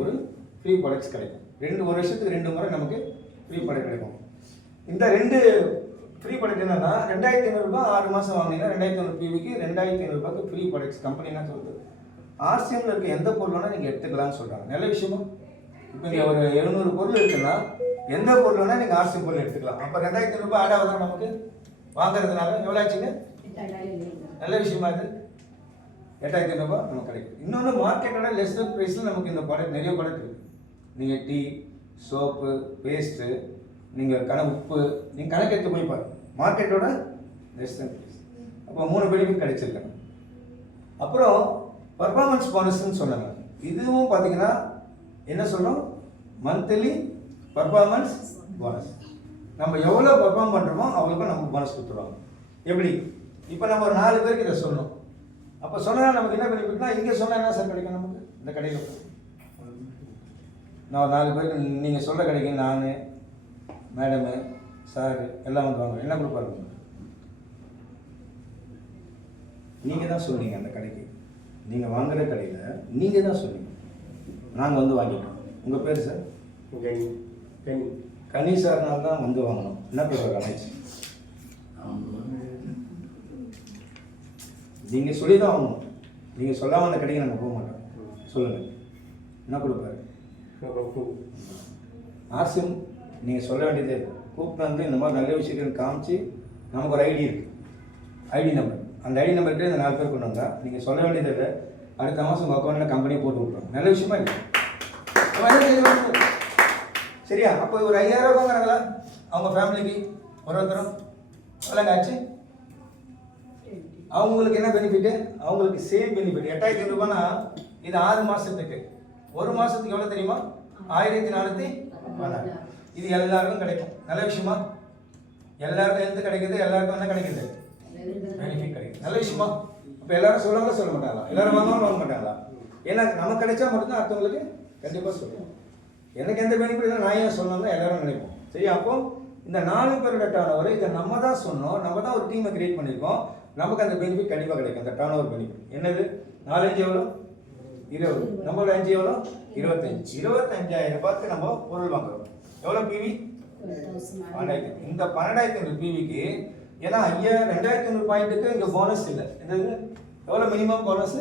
ஒரு ஃப்ரீ ப்ராடக்ட்ஸ் கிடைக்கும். 1 வருஷத்துக்கு 2 முறை நமக்கு ஃப்ரீ ப்ராடக்ட் கிடைக்கும். இந்த 2 ஃப்ரீ ப்ராடக்ட் என்னன்னா 2500 ரூபாய் 6 மாதம் வாங்கினீங்கன்னா 2500 பிவிக்கு 2500 ரூபாய்க்கு ஃப்ரீ ப்ராடக்ட்ஸ் கம்பெனி என்ன சொல்லுது, ஆர்சிஎம்ல இருக்க எந்த பொருள்னா நீங்கள் எடுத்துக்கலாம்னு சொல்கிறாங்க. நல்ல விஷயமா? இப்போ நீங்கள் ஒரு 700 பொருள் இருக்குன்னா எந்த பொருள் வேணால் நீங்கள் ஆர்சிஎம் பொருள் எடுத்துக்கலாம். அப்போ 2500 ரூபாய் ஆடாக தான் நமக்கு வாங்குறதுனால எவ்வளோ ஆச்சுங்க, நல்ல விஷயமா இது. 8500 ரூபாய் நமக்கு கிடைக்கும். இன்னொன்று மார்க்கெட்டோட லெஸ்ஸர் ப்ரைஸில் நமக்கு இந்த ப்ராடக்ட் நிறைய ப்ராடக்ட் இருக்குது. நீங்கள் டீ, சோப்பு, பேஸ்ட்டு, நீங்கள் உப்பு, நீங்கள் கணக்கு எடுத்து போய் பாருங்க, மார்க்கெட்டோட லெஸ்ஸர் ப்ரைஸ். அப்போ 3 பெனிஃபிட் கிடைச்சிருக்காங்க. அப்புறம் பர்ஃபார்மன்ஸ் போனஸ்ன்னு சொன்னாங்க. இதுவும் பார்த்தீங்கன்னா என்ன சொல்லணும், மந்த்லி பர்ஃபார்மன்ஸ் போனஸ். நம்ம எவ்வளோ பர்ஃபார்ம் பண்ணுறோமோ அவ்வளோக்கும் நமக்கு போனஸ் கொடுத்துருவாங்க. எப்படி, இப்போ நம்ம ஒரு 4 பேருக்கு இதை சொல்லணும். அப்போ சொன்னால் நமக்கு என்ன பெனிஃபிட்னா, இங்கே சொன்னால் என்ன சார் கிடைக்கும் நமக்கு, இந்த கடையில் நான் ஒரு 4 பேருக்கு நீங்கள் சொல்ல கிடைக்கும். நான், மேடமு, சார் எல்லாம் வந்து வாங்க, என்ன கொடுப்பாருங்க, நீங்கள் தான் சொன்னீங்க. அந்த கடைக்கு நீங்கள் வாங்குகிற கடையில் நீங்கள் தான் சொன்னீங்க, நாங்கள் வந்து வாங்கிட்டோம். உங்கள் பேர் சார் கனி சார்னால தான் வந்து வாங்கணும். என்ன பேர் ரமேஷ், நீங்கள் சொல்லி தான் வாங்கணும். நீங்கள் சொல்லாமல் அந்த கடைக்கு நாங்கள் போக மாட்டோம். சொல்லுங்கள், என்ன கொடுப்பாரு ஆர்சிஎம். நீங்கள் சொல்ல வேண்டியதே இல்லை, கூப்பிட்டு வந்து இந்த மாதிரி நல்ல விஷயங்கள் காமிச்சு நமக்கு ஒரு ஐடி இருக்குது, ஐடி நம்பர். அந்த ஐடி நம்பருக்கு இந்த 4 பேர் கொண்டு வந்தால் நீங்கள் சொல்ல வேண்டியது இல்லை, அடுத்த மாதம் உங்கள் அக்கௌண்ட்டில் கம்பெனியை போட்டு விட்ருவோம். நல்ல விஷயமா இல்லை சரியா? அப்போ ஒரு 5000 ரூபா வாங்குறாங்களா அவங்க ஃபேமிலிக்கு ஒருத்தரும், எவ்வளோங்க ஆச்சு? அவங்களுக்கு என்ன பெனிஃபிட்டு, அவங்களுக்கு சேம் பெனிஃபிட் 8500 ரூபானா இது 6 மாதத்துக்கு. 1 மாதத்துக்கு எவ்வளோ தெரியுமா, 1416. இது எல்லாருக்கும் கிடைக்கும். நல்ல விஷயமா? எல்லாருக்கும் எது கிடைக்குது, எல்லாருக்கும் என்ன கிடைக்குது, பெனிஃபிட் கிடைக்குது. நல்ல விஷயமா? இப்போ எல்லாரும் சொல்லுவாங்க சொல்ல மாட்டாங்களா, எல்லாரும் வாங்க மாட்டாங்களா? ஏன்னா நமக்கு கிடைச்சா மட்டும்தான் அடுத்தவங்களுக்கு கண்டிப்பாக சொல்லுவோம். எனக்கு எந்த பெனிஃபிட் இல்லை, நான் ஏன் சொல்லணும்னு எல்லாரும் நினைப்போம். சரி, அப்போ இந்த 4 பேரோட டர்ன் ஓவர் இதை நம்ம தான் சொன்னோம், நம்ம தான் ஒரு டீமை கிரியேட் பண்ணியிருக்கோம். நமக்கு அந்த பெனிஃபிட் கண்டிப்பாக கிடைக்கும். அந்த டர்ன் ஓவர் பெனிஃபிட் என்னது, 4 5 எவ்வளோ, 20, நம்மளோட 5 எவ்வளோ, 25. 25000 ரூபாய்க்கு நம்ம பொருள் வாங்குறோம். எவ்வளோ பிவி, 12,000. இந்த 12,000 பிவிக்கு ஏன்னா 2500 பாயிண்ட்டுக்கு இங்கே போனஸ் இல்லை. என்னது, எவ்வளோ மினிமம் போனஸ்,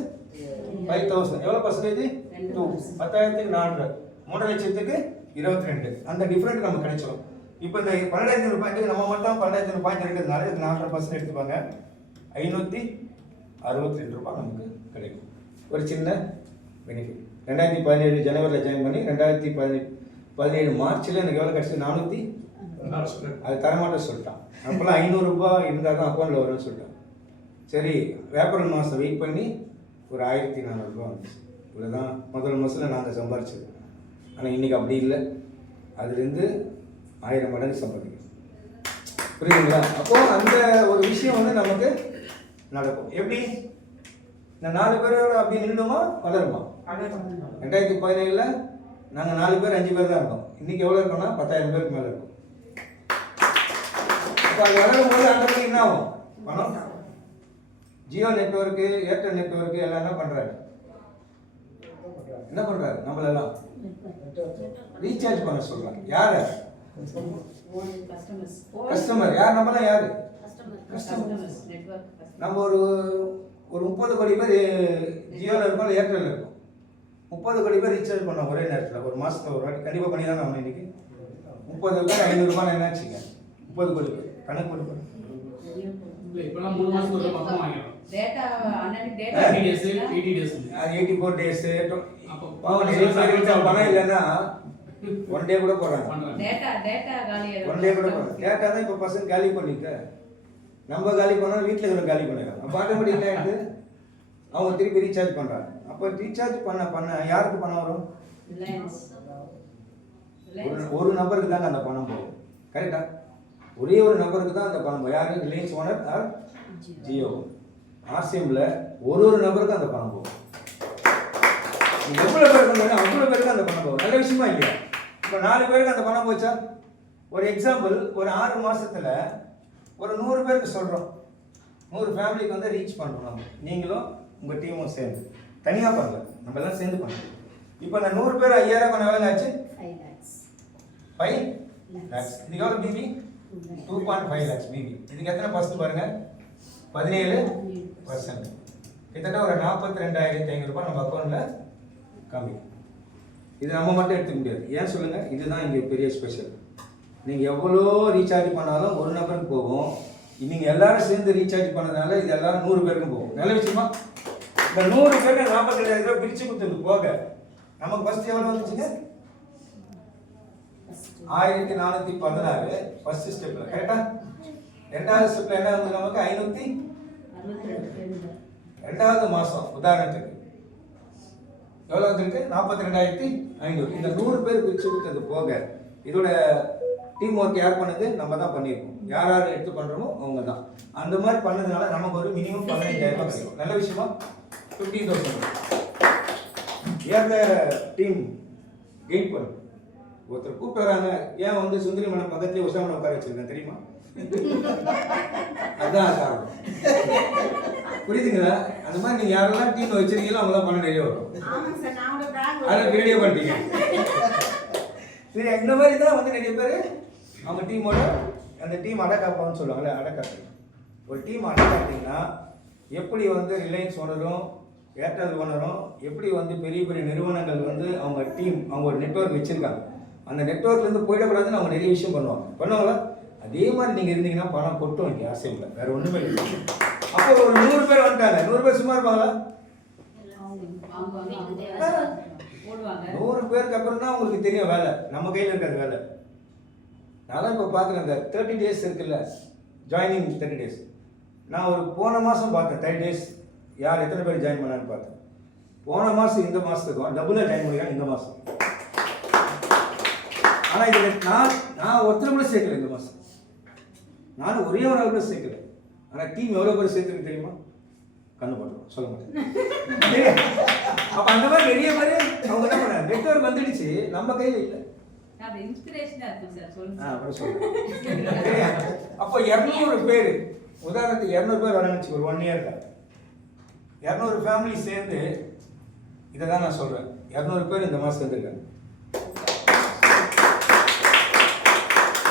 5000. எவ்வளோ பர்சன்டேஜ், 2, 10,400, 3,00,000க்கு 22. அந்த டிஃப்ரெண்ட் நமக்கு கிடைச்சிடும். இப்போ இந்த 12,000 பாயிண்ட்டுக்கு நம்ம மட்டும் 12,000 பாயிண்ட் இருக்கிறதுனால இது 4% எடுத்துப்பாங்க, 562 ரூபாய் நமக்கு கிடைக்கும். ஒரு சின்ன பெனிஃபிட். 2017 ஜனவரியில் ஜாயின் பண்ணி 2017 மார்ச்சில் எனக்கு எவ்வளோ கிடச்சி, 400. அது தரமாட்டேன்னு சொல்லிட்டான். அப்போல்லாம் 500 ரூபாய் இருந்தால் தான் அக்கௌண்ட்டில் வரும்னு சொல்லிட்டான். சரி, ஏப்ரல் மாதம் வெயிட் பண்ணி ஒரு 1400 ரூபா வந்துச்சு. இவ்வளோதான் முதல் மாதத்தில் நாங்கள் சம்பாரிச்சது. ஆனால் இன்றைக்கி அப்படி இல்லை, அதுலேருந்து 1000 மடங்கு சம்பாதிக்கணும். புரியுதுங்களா? அப்போது அந்த ஒரு விஷயம் வந்து நமக்கு நடக்கும். எப்படி, இந்த 4 பேரோட அப்படி நின்றுமா வளருமா? 2017 நாங்கள் 4 பேர் 5 பேர் தான் இருக்கோம். இன்றைக்கி எவ்வளோ இருக்கோம்னா 10,000 பேருக்கு மேலே இருக்கும். இப்போ அது வளரும் போது அந்த என்ன ஆகும், பணம் ஜியோ நெட்வொர்க்கு, ஏர்டெல் நெட்வொர்க்கு எல்லாம் என்ன பண்ணுறாரு? என்ன பண்ணுறாரு? நம்மளெல்லாம் ரீசார்ஜ் பண்ண சொல்கிறாங்க. யார்? கஸ்டமர்ஸ். கஸ்டமர். யார்? நம்மளாம் யார்? Customers network. நம்ம ஒரு 30 கோடி பேர் ஜியோவில் இருக்கோம், இல்லை ஏர்டெல்லில் இருக்கோம். 30 கோடி பேர் ரீசார்ஜ் பண்ணோம் ஒரே நேரத்தில். ஒரு மாதத்தில் ஒரு வாட்டி கண்டிப்பாக பண்ணி தான் ஆகணும். இன்னைக்கு 30 பேர் 500 ரூபாய் என்னாச்சுங்க? 30 கோடி பேர் கணக்கு போட்டு இப்பெல்லாம் 3 மாசத்துக்கு ஒரு பக்கம் வாங்கிடும். டேட்டா அன்னைக்கு 80 days, 80 days. அது 84 டேஸ். அப்போ நிறைய பேர் ரீசார்ஜ் பண்ண இல்லைன்னா 1 டே கூட போடுறாங்க. டேட்டா காலியாக 1 டே கூட போடுறாங்க. டேட்டா தான் இப்போ பசங்க காலி பண்ணிக்க. நம்ம காலி பண்ணாலும் வீட்டில் இருக்கிற காலி பண்ணிடுறாங்க. அப்போ ஆட்டோமேட்டிக் ஆகிட்டு அவங்க திருப்பி ரீசார்ஜ் பண்ணுறாங்க. அப்போ ரீசார்ஜ் பண்ண யாருக்கு பணம் வரும்? ஒரு நபருக்கு தாங்க அந்த பணம் போகும். கரெக்டா? ஒரே ஒரு நபருக்கு தான் அந்த பணம் போகும். யாரு? Reliance owner R Jio. ஆர்சிஎம்ல ஒரு நபருக்கு அந்த பணம் போகும். எவ்வளோ பேருக்கு அவ்வளோ பேருக்கு அந்த பணம் போகும். நல்ல விஷயமா இல்லையா? இப்போ 4 பேருக்கு அந்த பணம் போச்சா? ஒரு எக்ஸாம்பிள், ஒரு 6 மாசத்துல ஒரு 100 பேருக்கு சொல்கிறோம். 100 ஃபேமிலிக்கு வந்து ரீச் பண்ணுறோம். நம்ம நீங்களும் உங்கள் டீமும் சேர்ந்து தனியாக பண்ணல, நம்ம எல்லாம் சேர்ந்து பண்ணுறோம். இப்போ அந்த 100 பேர் 5000 பண்ண வேலை ஆச்சு 5 lakhs. இதுக்கு எவ்வளோ பிபி? 2.5 lakhs BP. இதுக்கு எத்தனை பர்சன்ட் பாருங்க? 17%. கிட்டத்தட்ட ஒரு 42,500 ரூபாய் நம்ம அக்கௌண்ட்டில் கம்மி. இது நம்ம மட்டும் எடுத்துக்க முடியாது. ஏன் சொல்லுங்க? இதுதான் இங்கே பெரிய ஸ்பெஷல். நீங்கள் எவ்வளோ ரீசார்ஜ் பண்ணாலும் ஒரு நபருக்கு போகும். நீங்கள் எல்லாரும் சேர்ந்து ரீசார்ஜ் பண்ணதுனால இது எல்லாரும் 100 பேருக்கும் போகும். நல்ல விஷயமா? இந்த 100 பேருக்கு 42,000 ரூபாய் பிரித்து கொடுத்தது போக நமக்கு ஃபர்ஸ்ட் எவ்வளோ வந்துச்சுங்க? 1416 ஃபர்ஸ்ட் ஸ்டெப்ல. கரெக்டா? ரெண்டாவது ஸ்டெப்ல என்ன வந்து நமக்கு 562. ரெண்டாவது மாசம் உதாரணத்துக்கு எவ்வளோ வந்துருக்கு? 42,500. இந்த 100 பேர் பிரிச்சு கொடுத்தது போக இதோட டீம் ஒர்க் யார் பண்ணது? நம்ம தான் பண்ணியிருக்கோம். யார் யார் எடுத்து பண்ணுறோமோ அவங்க தான். அந்த மாதிரி பண்ணதுனால நமக்கு ஒரு மினிமம் 15,000 ரூபாய் கிடைக்கும். நல்ல விஷயமா? 50,000 ஏன் டீம் கெயின் பண்ணும். ஒருத்தர் கூப்பிட்டு வராங்க. ஏன் வந்து சுந்தரி மனம் பக்கத்துலேயே உஷாமனை உட்கார வச்சிருக்கேன் தெரியுமா? அதுதான் காரணம். புரியுதுங்களா? அந்த மாதிரி நீங்கள் யாரெல்லாம் டீம் வச்சிருக்கீங்களோ அவங்களாம் பணம் நிறைய வரும். அதை வீடியோ பண்ணிட்டீங்க. சரி, இந்த மாதிரி தான் வந்து நிறைய பேர் அவங்க டீமோட அந்த டீம் அடக்காப்பான்னு சொல்லுவாங்கல்ல, அடக்காப்பு. ஒரு டீம் அடக்காட்டிங்கன்னா எப்படி வந்து ரிலையன்ஸ் ஓனரும் ஏர்டெல் ஓனரும் எப்படி வந்து பெரிய பெரிய நிறுவனங்கள் வந்து அவங்க டீம் அவங்க ஒரு நெட்வொர்க் வச்சுருக்காங்க. அந்த நெட்வொர்க்லேருந்து போயிடக்கூடாதுன்னு அவங்க நிறைய விஷயம் பண்ணுவாங்களா? அதே மாதிரி நீங்கள் இருந்தீங்கன்னா பணம் கொட்டும் இங்கே ஆசையில். வேறு ஒன்றுமே இல்லை. அப்போ ஒரு 100 பேர் வந்துட்டாங்க. 100 பேர் சும்மா இருப்பாங்களா? 100 பேருக்கு அப்புறம் தான் உங்களுக்கு தெரியும் வேலை. நம்ம கையில் இருக்கிற வேலை. நான் தான் இப்போ பார்க்குறேன். இந்த 30 days இருக்குல்ல, ஜாயினிங் 30 days. நான் ஒரு போன மாதம் பார்த்தேன் 30 days யார் எத்தனை பேர் ஜாயின் பண்ணான்னு பார்த்தேன். போன மாதம் இந்த மாதத்துக்கும் டபுளாக ஜாயின் பண்ணிக்கிறாங்க இந்த மாதம். ஆனால் இதில் நான் ஒருத்தர் கூட சேர்க்கல இந்த மாதம். நானும் ஒரே ஒரு ஆள் கூட சேர்க்கல. ஆனால் டீம் எவ்வளோ பேர் சேர்த்துருக்கு தெரியுமா? கண்ணு போட்டுருவோம், சொல்ல மாட்டேன். அப்போ அந்த மாதிரி நிறைய பேர் அவங்க என்ன பண்ணாங்க, நெட்வொர்க் வந்துடுச்சு, நம்ம கையில் இல்லை. அப்புறம் சொல்லுங்க. அப்போ 200 பேர் உதாரணத்துக்கு 200 பேர் வராங்கச்சு ஒரு 1 இயர்ல 200 ஃபேமிலி சேர்ந்து இதை தான் நான் சொல்கிறேன். 200 பேர் இந்த மாதம் சேர்ந்துருக்காங்க.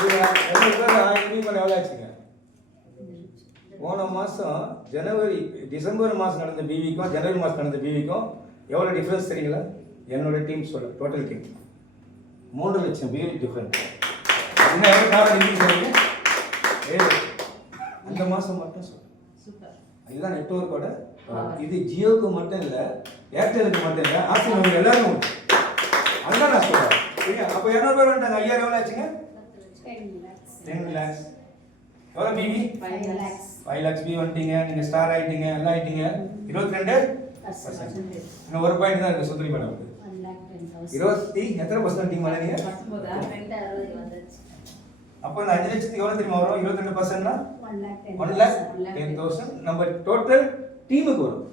200 பேர் 1000 பேர் எவ்வளோ ஆச்சுங்க? போன மாதம் டிசம்பர் மாதம் நடந்த பிவிக்கும் ஜனவரி மாதம் நடந்த பிவிக்கும் எவ்வளோ டிஃப்ரென்ஸ் தெரியுங்களா? என்னோட டீம் சொல்ல டோட்டல் டீம் 3 லட்சம் பிவி டிஃப்ரெண்ட். என்ன எவ்வளோ காரணம்? இந்த மாதம் மட்டும் சொல்கிறேன். இதுதான் நெட்வொர்க்கோட. இது ஜியோக்கு மட்டும் இல்லை, ஏர்டெலுக்கு மட்டும் இல்லை, ஆர்சிஎம் எல்லாரும் அதுதான் நான் சொல்கிறேன். சரியா? அப்போ 200 பேர் வந்துட்டாங்க. 5000 எவ்வளோ ஆச்சுங்க? 10 lakhs. எவ்வளோ பிவி? 5 lakhs பிவி வந்துட்டீங்க. நீங்கள் ஸ்டார் ஆகிட்டீங்க, எல்லாம் ஆகிட்டீங்க. 22%. இன்னும் ஒரு பாயிண்ட் தான் இருக்குது சுந்தரி மேடம். 20 எத்தனை பர்சன்ட் டீம் வளரீங்க? அப்போ இந்த 5 லட்சத்துக்கு எவ்வளோ தெரியுமா வரும்? 22%னா 1,10,000 நம்ம டோட்டல் டீமுக்கு வரும்.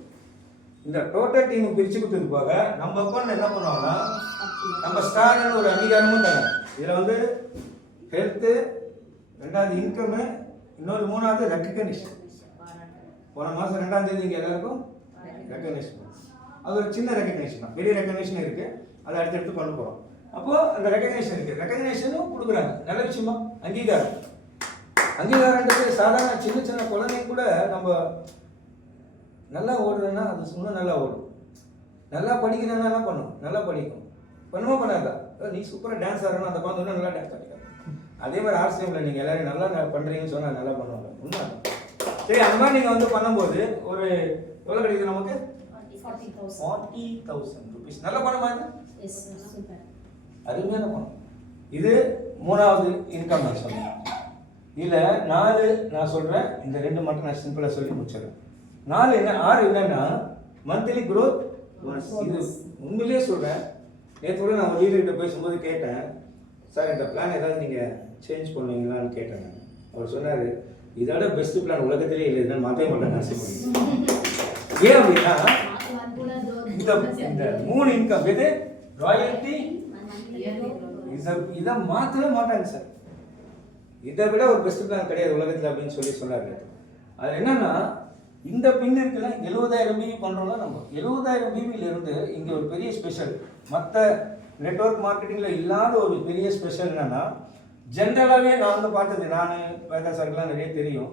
இந்த டோட்டல் டீமுக்கு பிரித்து கொடுத்தது போக நம்ம அக்கௌண்ட்ல என்ன பண்ணுவாங்கன்னா நம்ம ஸ்டார்னு ஒரு அங்கீகாரமும் தரோம். இதில் வந்து ஹெல்த்து, ரெண்டாவது இன்கமு, இன்னொரு 3வது ரெக்கக்னிஷன். போன மாதம் 2ஆம் தேதி இங்கே எல்லாருக்கும் ரெக்கக்னேஷன். அது ஒரு சின்ன ரெக்கக்னேஷன் தான், பெரிய ரெக்கக்னேஷன் இருக்குது, அதை அடுத்தடுத்து கொண்டு போகிறோம். அப்போது அந்த ரெக்கக்னேஷன் இருக்குது, ரெக்கக்னேஷனும் கொடுக்குறாங்க, நல்ல விஷயமா. அங்கீகாரம், அங்கீகாரன்றது சாதாரண சின்ன சின்ன குழந்தைங்க கூட நம்ம நல்லா ஓடுறேன்னா அது இன்னும் நல்லா ஓடும், நல்லா படிக்கிறேன்னா என்ன பண்ணும், நல்லா படிக்கும், பண்ணுமா பண்ணாதா. நீ சூப்பராக டான்ஸ் ஆடுறேன்னா அந்த குழந்தை நல்லா டான்ஸ் ஆடிக்கலாம். அதே மாதிரி ஆர்சிஎம்ல நீங்கள் எல்லாரும் நல்லா பண்ணுறீங்கன்னு சொன்னால் நல்லா பண்ணுவாங்க, உண்மை. சரி, அந்த மாதிரி நீங்கள் வந்து பண்ணும்போது ஒரு எவ்வளோ கிடைக்குது நமக்கு? 40,000 rupees. நல்ல பணமா இது? அருமையான பணம். இது 3வது இன்கம் நான் சொன்னேன். இதில் 4 நான் சொல்கிறேன், இந்த 2 மட்டும் நான் சிம்பிளாக சொல்லி முடிச்சிடறேன். 4 என்ன, 6 என்னன்னா மந்த்லி க்ரோத். இது உண்மையிலேயே சொல்கிறேன், நேற்று கூட நான் லீடர்கிட்ட பேசும்போது கேட்டேன், சார் இந்த பிளான் ஏதாவது நீங்கள் சேஞ்ச் பண்ணுவீங்களான்னு கேட்டேன். அவர் சொன்னார், இதோட பெஸ்ட் பிளான் உலகத்திலே இல்லை, இதனால் மாற்றவே மாட்டேன் ஆசை முடியும். ஏன் அப்படின்னா இந்த 3 இன்கம் எது, ராயல்டி, இதை மாற்றவே மாட்டாங்க சார். இதை விட ஒரு பெஸ்ட் பிளான் கிடையாது உலகத்தில் அப்படின்னு சொல்லி சொன்னார். அது என்னன்னா, இந்த பின் இருக்குல்ல 70,000 பிபி பண்ணுறோம்னா நம்ம 70,000 பிபியிலிருந்து இங்கே ஒரு பெரிய ஸ்பெஷல், மற்ற நெட்வொர்க் மார்க்கெட்டிங்கில் இல்லாத ஒரு பெரிய ஸ்பெஷல் என்னன்னா, ஜென்ரலாகவே நான் வந்து பார்த்தது, நான் வேதா சார்க்கெலாம் நிறைய தெரியும்,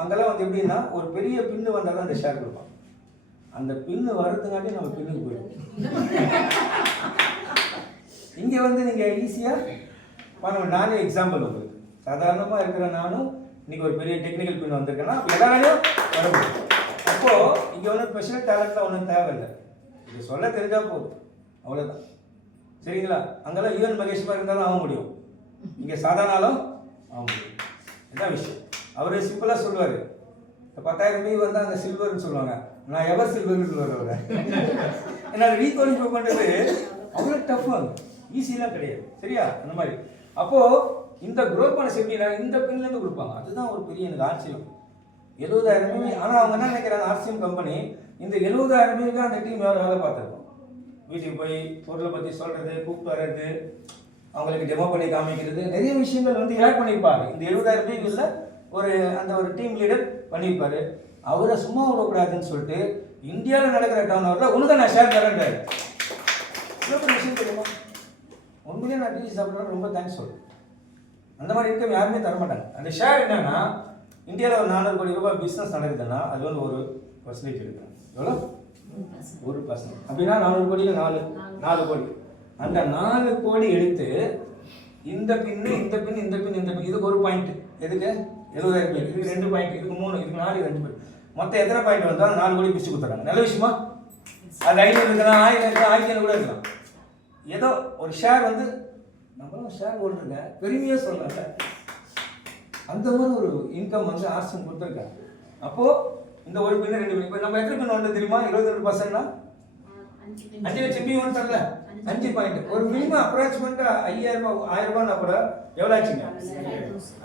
அங்கெல்லாம் வந்து எப்படின்னா ஒரு பெரிய பின்னு வந்தால் தான் அந்த ஷேர் கொடுப்பான். அந்த பின்னு வரதுங்காட்டி நம்ம பின்னுக்கு போயிடும். இங்கே வந்து நீங்கள் ஈஸியாக பண்ண. நானே எக்ஸாம்பிள் உங்களுக்கு, சாதாரணமாக இருக்கிற நானும் இன்னைக்கு ஒரு பெரிய டெக்னிக்கல் பின் வந்திருக்கேன்னா எல்லாரையும் வர முடியும். அப்போது இங்கே ஒன்றும் ஸ்பெஷல் டேலண்ட்லாம் ஒன்றும் தேவையில்லை, இது சொல்ல தெரிஞ்சால் போதும், அவ்வளோதான். சரிங்களா? அங்கெல்லாம் யுவன் மகேஷ்மா இருந்தாலும் ஆக முடியும், இங்கே சாதாரணாலும் ஆக முடியும். இதுதான் விஷயம். அவர் சிம்பிளாக சொல்லுவார், 10,000 பிபி வந்தால் அங்கே சில்வர்னு சொல்லுவாங்க, நான் எவர் சில்வர்னு சொல்லுவார் அவர். ஏன்னா ரீகாலிஃபை பண்ணுறது அவ்வளோ டஃப்பாக, ஈஸியெலாம் கிடையாது. சரியா? அந்த மாதிரி. அப்போது இந்த க்ரோத் பண்ண எப்படின்னா இந்த பின்லேருந்து கொடுப்பாங்க, அதுதான் ஒரு பெரிய எனக்கு ஆச்சரியம். 70,000 பிபி. ஆனால் அவங்க என்ன நினைக்கிறாங்க, ஆர்சிஎம் கம்பெனி இந்த 70,000 பிபிக்கு அந்த டீம் வேலை பார்த்துருக்கோம். வீட்டுக்கு போய் பொருளை பற்றி சொல்கிறது, கூப்பிட்டு வர்றது, அவங்களுக்கு டெமோ பண்ணி காமிக்கிறது, நிறைய விஷயங்கள் வந்து ஆட் பண்ணியிருப்பாரு. இந்த 70,000 பிபியில் ஒரு டீம் லீடர் பண்ணியிருப்பாரு. அவரை சும்மா விடக்கூடாதுன்னு சொல்லிட்டு இந்தியாவில் நடக்கிற டவுன் ஓவரில் உனக்கு நான் ஷேர் தரேன்றாரு. இவ்வளோ விஷயம் தெரியுமா? உண்மையிலே நான் டீ சாப்பிட்றேன், ரொம்ப தேங்க்ஸ் சொல்கிறேன். அந்த மாதிரி இன்கம் யாருமே தரமாட்டாங்க. அந்த ஷேர் என்னன்னா, இந்தியாவில் ஒரு 400 கோடி ரூபாய் பிஸ்னஸ் நடக்குதுன்னா அது வந்து 1% எடுக்கணும். எவ்வளோ? 1%. அப்படின்னா 400 கோடியில் 4 கோடி. அந்த 4 கோடி எடுத்து இந்த பின்னு இந்த பின் இந்த பின் இந்த பின், இதுக்கு ஒரு பாயிண்ட், எதுக்கு 70,000 பேர், இதுக்கு 2 பாயிண்ட், இதுக்கு 3, இதுக்கு 4, இது 2 பேர், மொத்தம் எத்தனை பாயிண்ட் வந்தாலும் 4 கோடி பிரிச்சு கொடுத்துறாங்க. நல்ல விஷயமா? அது 500 இருக்கலாம், 1000 இருக்கலாம், 1500 கூட இருக்கலாம். ஏதோ ஒரு ஷேர் வந்து நம்மளும் ஷேர் ஹோல்டருங்க, பெருமையாக சொல்கிறாங்க. அந்த மாதிரி ஒரு இன்கம் வந்து ஆர்சிஎம் கொடுத்துருக்காங்க. அப்போது இந்த ஒரு பின்னு 2 பின், இப்போ நம்ம எத்தனை பின் வந்து தெரியுமா? 22%னா 5 லட்சம் பின் ஒன்று தரல, 5 பாயிண்ட். ஒரு மினிமம் அப்ராக்சிமேட்டாக 5,000 ரூபாய் 1000 ரூபாய்னா கூட எவ்வளோ ஆச்சுங்க?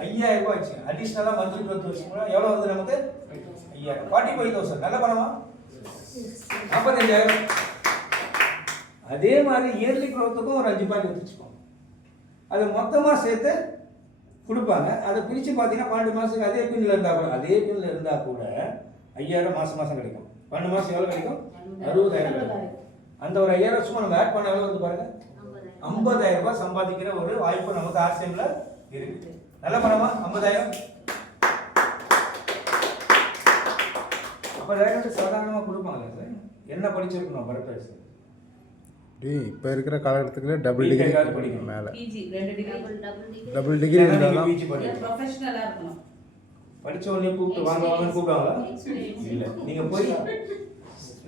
5,000 ரூபாய் ஆச்சு. அடிஷ்னலாக மந்த்லி 20 வருஷம் எவ்வளோ வந்து நமக்கு? 5,000. 45,000. நல்ல பணமா? 45,000. அதே மாதிரி இயர்லி க்ரோத்துக்கும் ஒரு 5 பாயிண்ட் வச்சுக்கோங்க. அது மொத்தமாக சேர்த்து கொடுப்பாங்க. அதை பிரித்து பார்த்தீங்கன்னா 12 மாதத்துக்கு அதே பின்னில் இருந்தால் கூட 5,000 மாதம் கிடைக்கும். 12 மாதம் எவ்வளோ கிடைக்கும்? 60,000 கிடைக்கும். அந்த ஒரு 5,000 சும்மா நம்ம ஆட் பண்ண எவ்வளோ வந்து பாருங்க, 50,000 ரூபாய் சம்பாதிக்கிற ஒரு வாய்ப்பு நமக்கு ஆர்சிஎம்ல இருக்கு. நல்ல பணமா? 50,000. 50,000 சாதாரணமாக கொடுப்பாங்களா சார்? என்ன படிச்சிருக்கணும் பரப்பேஸ்? இப்போ இருக்கிற காலகட்டத்துக்குள்ள டபுள் டிகிரி படிக்கணும். மேலே பிஜி 2 டிகிரி, டபுள் டிகிரி இருந்தாலும் பிஜி படிக்கணும். ப்ரொஃபஷனலா இருக்கணும். படிச்ச உடனே கூப்பிட்டு வாங்கன்னு கூப்பிடுவாங்களா? இல்லை, நீங்கள் போய்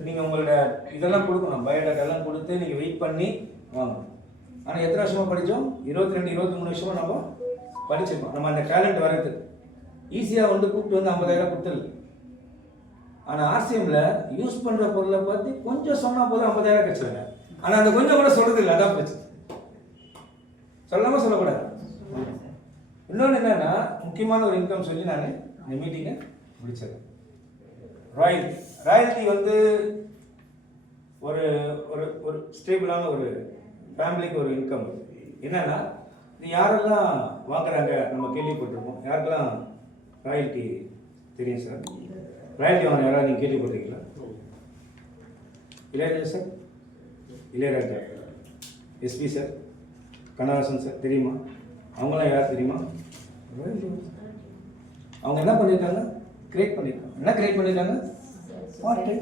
நீங்கள் உங்களோட இதெல்லாம் கொடுக்கணும், பயோடேட்டாலாம் கொடுத்து நீங்கள் வெயிட் பண்ணி வாங்கணும். ஆனால் எத்தனை வருஷமாக படித்தோம்? 22-23 வருஷமாக நம்ம படிச்சிருக்கோம். நம்ம அந்த டேலண்ட் வர்றது ஈஸியாக வந்து கூப்பிட்டு வந்து 50,000 கொடுத்துடல. ஆனால் ஆர்சிஎம்ல யூஸ் பண்ணுற பொருளை பற்றி கொஞ்சம் சொன்னால் போதும் 50,000 கிடைச்சிருங்க. ஆனால் அந்த கொஞ்சம் கூட சொல்கிறது இல்லை, அதான் பிரச்சனை. சொல்லாமல் சொல்லக்கூடாது. இன்னொன்று என்னன்னா, முக்கியமான ஒரு இன்கம் சொல்லி நான் இந்த மீட்டிங்கை முடிச்சிடுறேன். ராயல்டி வந்து ஒரு ஒரு ஒரு ஸ்டேபிளான ஒரு ஃபேமிலிக்கு ஒரு இன்கம். என்னன்னா, இது யாரெல்லாம் வாங்குறாங்க நம்ம கேள்விப்பட்டிருக்கோம். யாருக்கெல்லாம் ராயல்டி தெரியும் சார்? ராயல்டி வாங்க யாராவது நீங்கள் கேள்விப்பட்டிருக்கீங்களா? Ilaiyaraaja sir, Ilaiyaraaja, SP sir, Kannadasan sir தெரியுமா? அவங்களாம் யார் தெரியுமா? அவங்க என்ன பண்ணியிருக்காங்க? கிரியேட் பண்ணியிருக்காங்க. என்ன கிரியேட் பண்ணியிருக்காங்க? பாட்டு,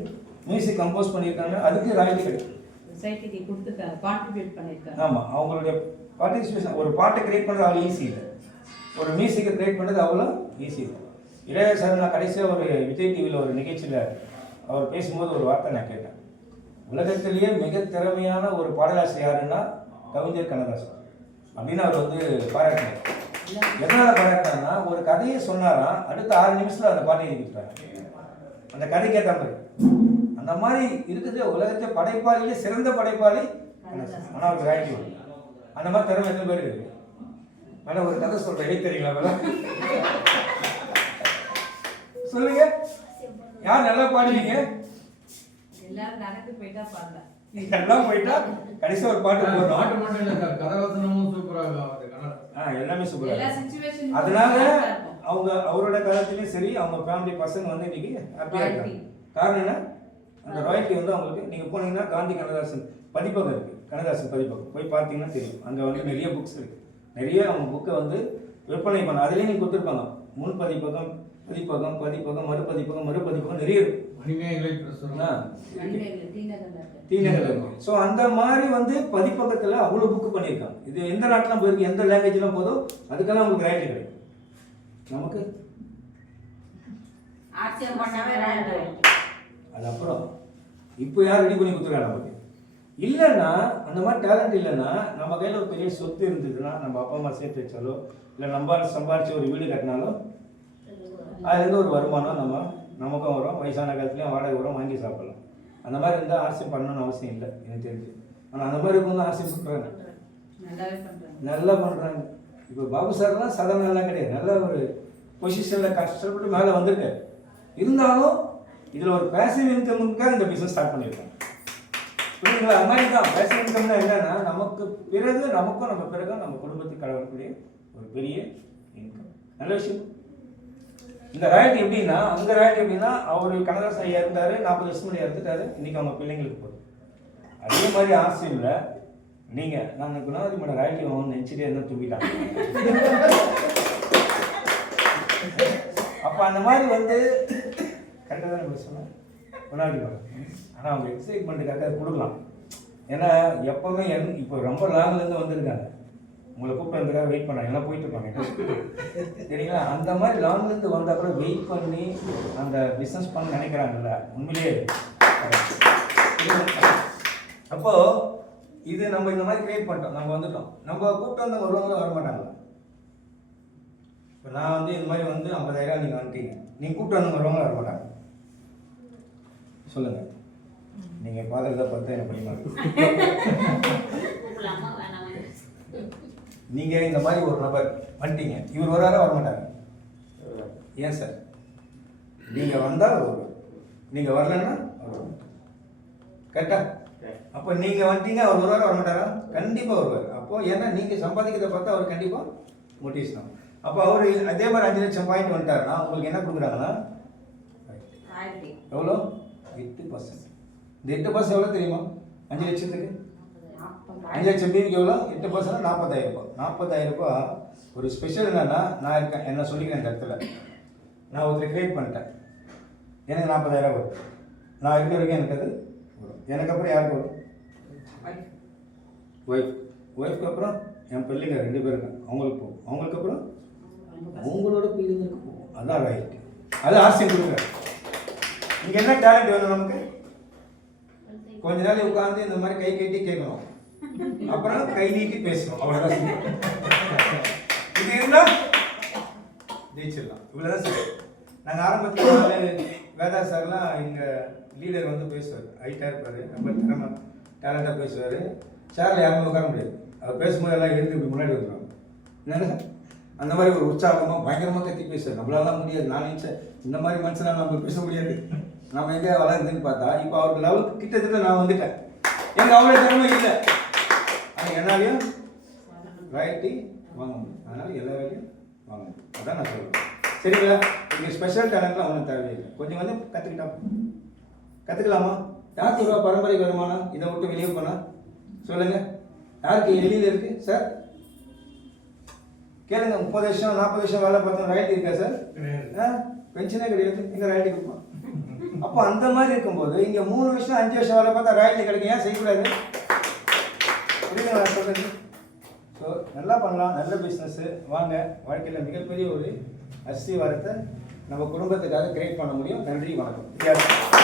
மியூசிக் கம்போஸ் பண்ணியிருக்காங்க. அதுக்கு ராயல்டி கிடைக்கும். சொசைட்டிக்கு கொடுத்துருக்காங்க, கான்ட்ரிபியூட் பண்ணியிருக்காங்க. ஆமாம், அவங்களுடைய பார்ட்டிசிபேஷன். ஒரு பாட்டை கிரியேட் பண்ணுறது அவ்வளோ ஈஸி இல்லை, ஒரு மியூசிக்கை கிரியேட் பண்ணுறது அவ்வளோ ஈஸி இல்லை. இளையராஜா சார் நான் கடைசியாக ஒரு விஜய் டிவியில் ஒரு நிகழ்ச்சியில் அவர் பேசும்போது ஒரு வார்த்தை நான் கேட்டேன். உலகத்திலேயே மிக திறமையான ஒரு பாடலாசிரியர் யாருன்னா கவிஞர் கண்ணதாசன் அப்படின்னு அவர் வந்து பாராட்டினார். எதனால் பாராட்டினார்னா, ஒரு கதையை சொன்னாராம், அடுத்த 6 நிமிஷத்தில் அந்த பாட்டை எழுதிட்டாங்க அந்த கதைக்கு ஏற்ற மாதிரி. அந்த மாதிரி இருக்குது உலகத்தை படைப்பாளிலே சிறந்த படைப்பாளி கண்ணதாசன். ஆனால் அவருக்கு ராயல்டி வரும். அந்த மாதிரி திறமை எத்தனை பேர் இருக்கு? ஆனால் ஒரு கதை சொல்கிறேன், தெரியுங்களா? சொல்லுங்க, யார் நல்லா பாடுவீங்க? எல்லாரும் நடந்து போயிட்டா பாருங்க, எல்லாம் போயிட்டா கடைசி ஒரு பாட்டு போடுறோம். பாட்டு மட்டும் இல்லை சார், கதவசனமும் சூப்பராக எல்லாமே சூப்பரா. எல்லா சிச்சுவேஷனும் அதனால அவங்க அவரோட காலத்திலயும் சரி, அவங்க ஃபேமிலி பசங்க வந்து இன்னைக்கு ஹாப்பியா இருக்காங்க. காரணம் என்ன? அந்த ராயல்டி வந்து அவங்களுக்கு. நீங்க போனீங்கன்னா காந்தி கண்ணதாசன் பதிப்பகம் இருக்கு, கண்ணதாசன் பதிப்பகம் போய் பார்த்தீங்கன்னா தெரியும். அங்கே வந்து நிறைய புக்ஸ் இருக்கு, நிறைய அவங்க புக்கை வந்து விற்பனை பண்ண. அதுலேயே நீங்கள் கொடுத்துருப்பாங்க, முன் பதிப்பகம், பதிப்பகம், பதிப்பகம், மறுபதிப்பகம், மறுபதிப்பகம் நிறைய இருக்கு. தீநகர் இருக்கு. ஸோ அந்த மாதிரி வந்து பதிப்பகத்தில் அவ்வளோ புக்கு பண்ணியிருக்காங்க. இது எந்த நாட்டெலாம் போயிருக்கு, எந்த லாங்குவேஜ்லாம் போதோ அதுக்கெல்லாம் உங்களுக்கு ராயல்டி கிடைக்கும். நமக்கு அது அப்புறம் இப்போ யார் ரெடி பண்ணி கொடுத்துருக்காங்க நமக்கு? இல்லைன்னா அந்த மாதிரி டேலண்ட் இல்லைன்னா, நம்ம கையில் ஒரு பெரிய சொத்து இருந்ததுன்னா, நம்ம அப்பா அம்மா சேர்த்து வச்சாலோ இல்லை நம்ம சம்பாரிச்சு ஒரு வீடு கட்டினாலும் அதுலேருந்து ஒரு வருமானம் நமக்கும் வரும். வயசான காலத்துலேயும் வாடகை வரும், வாங்கி சாப்பிடலாம். அந்த மாதிரி இருந்தால் ஆர்சியம் பண்ணணும்னு அவசியம் இல்லை எனக்கு தெரிஞ்சு. ஆனால் அந்த மாதிரி இருக்கும்போது ஆர்சியம் பண்ணுறாங்க, நல்லா பண்ணுறாங்க. இப்போ பாபு சார்லாம் சாதாரணலாம் கிடையாது, நல்ல ஒரு பொசிஷனில் கஷ்டப்பட்டு மேலே வந்திருக்காரு. இருந்தாலும் இதில் ஒரு பேசிவ் இன்கமுக்காக இந்த பிஸ்னஸ் ஸ்டார்ட் பண்ணியிருக்காங்க. புரியுதுங்களா? அது மாதிரி தான் பேசிவ் இன்கம்னா என்னன்னா, நமக்கு பிறகு நமக்கும் நம்ம பிறகு நம்ம குடும்பத்துக்கு கடவுளக்கூடிய ஒரு பெரிய இன்கம். நல்ல விஷயம். இந்த ராயல்டி எப்படின்னா, அந்த ராயல்டி எப்படின்னா, அவர் கண்ணதாசன் ஐயா இருந்தார், 40 வருஷம் முன்னாடி இறந்துட்டாரு. இன்னைக்கு அவங்க பிள்ளைங்களுக்கு போகுது. அதே மாதிரி ஆசையில் நீங்கள் நான் குணாதி மேடம் ராயல்டி வாங்கணும்னு நினச்சிட்டே இருந்தால் தூக்கிட்டாங்க. அப்போ அந்த மாதிரி வந்து கரெக்டாக தான் நம்ம சொன்னேன் குணாதி மேடம். ஆனால் அவங்க எக்ஸைட்மெண்ட்டுக்காக கொடுக்கலாம். ஏன்னா எப்போவுமே இப்போ ரொம்ப லாங்லேருந்து வந்திருக்காங்க, உங்களை கூப்பிட்றதுக்காக வெயிட் பண்ணாங்க, எல்லாம் போயிட்டு இருப்பாங்க சரிங்களா? அந்த மாதிரி லாங்லேருந்து வந்தால் கூட வெயிட் பண்ணி அந்த பிஸ்னஸ் பண்ண நினைக்கிறாங்கல்ல, உண்மையிலேயே. அப்போது இது நம்ம இந்த மாதிரி கிரியேட் பண்ணிட்டோம், நம்ம வந்துட்டோம். நம்ம கூப்பிட்டு வந்து வருவாங்க, வரமாட்டாங்களா? இப்போ நான் வந்து இந்த மாதிரி வந்து 50,000 நீங்கள் வந்துட்டீங்க, நீங்கள் கூப்பிட்டு வந்து வருவாங்க, வரமாட்டாங்க? சொல்லுங்கள். நீங்கள் பார்க்குறத பார்த்து என்ன பண்ணிக்கலாம். நீங்கள் இந்த மாதிரி ஒரு நபர் வந்துட்டீங்க, இவர் வராரா வரமாட்டாங்க? ஏன் சார்? நீங்கள் வந்தால் வருவார், நீங்கள் வரலன்னா வருவார். கரெக்டா? அப்போ நீங்கள் வந்துட்டீங்க, அவர் வருவாரா வரமாட்டாரா? கண்டிப்பாக வருவார். அப்போது ஏன்னா நீங்கள் சம்பாதிக்கிறத பார்த்தா அவர் கண்டிப்பாக மோட்டிவேஷன் ஆகும். அப்போ அவர் அதே மாதிரி 5 லட்சம் பாயிண்ட் வந்துட்டாருன்னா உங்களுக்கு என்ன கொடுக்குறாங்கன்னா எவ்வளோ? 8%. இந்த 8% எவ்வளோ தெரியுமா? 5 லட்சத்துக்கு 5 லட்சம் பேருக்கு எவ்வளோ? 8% 40,000 ரூபாய். 40,000 ரூபாய் ஒரு ஸ்பெஷல். என்னன்னா, நான் இருக்கேன், என்ன சொல்லிக்கிறேன் இந்த இடத்துல, நான் ஒருத்தர் கிரியேட் பண்ணிட்டேன், எனக்கு 40,000 வரும். நான் இருக்கிற வரைக்கும் எனக்கு அது வரும். எனக்கு அப்புறம் யாருக்கு வரும்? ஒய்ஃப்க்கு அப்புறம் என் பிள்ளைங்க 2 பேர் இருக்காங்க, அவங்களுக்கு போகும். அவங்களுக்கு அப்புறம் அவங்களோட பிள்ளைங்களுக்கு போகும். அதான் ரைட். அது ஆசையம் கொடுக்குறேன். இங்கே என்ன டேலண்ட் வேணும் நமக்கு? கொஞ்ச நாள் உட்காந்து இந்த மாதிரி கை கட்டி கேட்கணும், அப்புறம் கை நீட்டி பேசணும், அவ்வளோதான். இது இருந்தால் ஜெயிச்சிடலாம். இவ்வளோதான் சார். நாங்கள் ஆரம்பத்தில் வேதா சார்லாம் எங்கள் லீடர் வந்து பேசுவார், ஹைட்டாக இருப்பார், ரொம்ப திறமை டேலண்டாக பேசுவார். சேரில் யாருமே உட்கார முடியாது, அவர் பேசும்போது எல்லாம் எழுந்து இப்படி முன்னாடி வந்துடுவாங்க. என்னங்க அந்த மாதிரி ஒரு உற்சாகமாக பயங்கரமாக கத்தி பேசுவார். நம்மளாலாம் முடியாது. நான் நினச்சேன் இந்த மாதிரி மனுஷனால் நம்ம பேச முடியாது, நம்ம எங்கே வளருதுன்னு பார்த்தா இப்போ அவருக்கு லெவலுக்கு கிட்டத்தட்ட நான் வந்துட்டேன். எனக்கு அவ்வளோ திறமை இல்லை, ஆனால் என்னாலையும் ராயல்டி வாங்க முடியும். அதனால் எல்லா வேலையும் வாங்க முடியும். அதான் நான் சொல்கிறேன். சரிங்களா? இங்கே ஸ்பெஷல் டேலண்ட்லாம் ஒன்றும் தேவையில்லை. கொஞ்சம் கொஞ்சம் கற்றுக்கிட்டா கற்றுக்கலாமா? யார் சொல்லுவா பரம்பரை வருமானம் இதை விட்டு வெளியே போனா சொல்லுங்கள். யாருக்கு வெளியில் இருக்குது சார்? கேளுங்க. 30 வருஷம் 40 வருஷம் வேலை பார்த்தோம் ராயல்ட்டி இருக்கா சார்? பென்ஷனே கிடையாது. எங்கே ராயல்ட்டி கொடுப்போம்? அப்போ அந்த மாதிரி இருக்கும்போது இங்கே 3 வருஷம் 5 வருஷம் வேலை பார்த்தா ராயல்ட்டி கிடைக்கும். ஏன் செய்யக்கூடாது? புரியுதுங்களா சொல்கிறது? ஸோ நல்லா பண்ணலாம். நல்ல பிஸ்னஸ்ஸு. வாங்க, வாழ்க்கையில் மிகப்பெரிய ஒரு அஸ்திவாரத்தை நம்ம குடும்பத்துக்காக கிரியேட் பண்ண முடியும். நன்றி, வணக்கம்.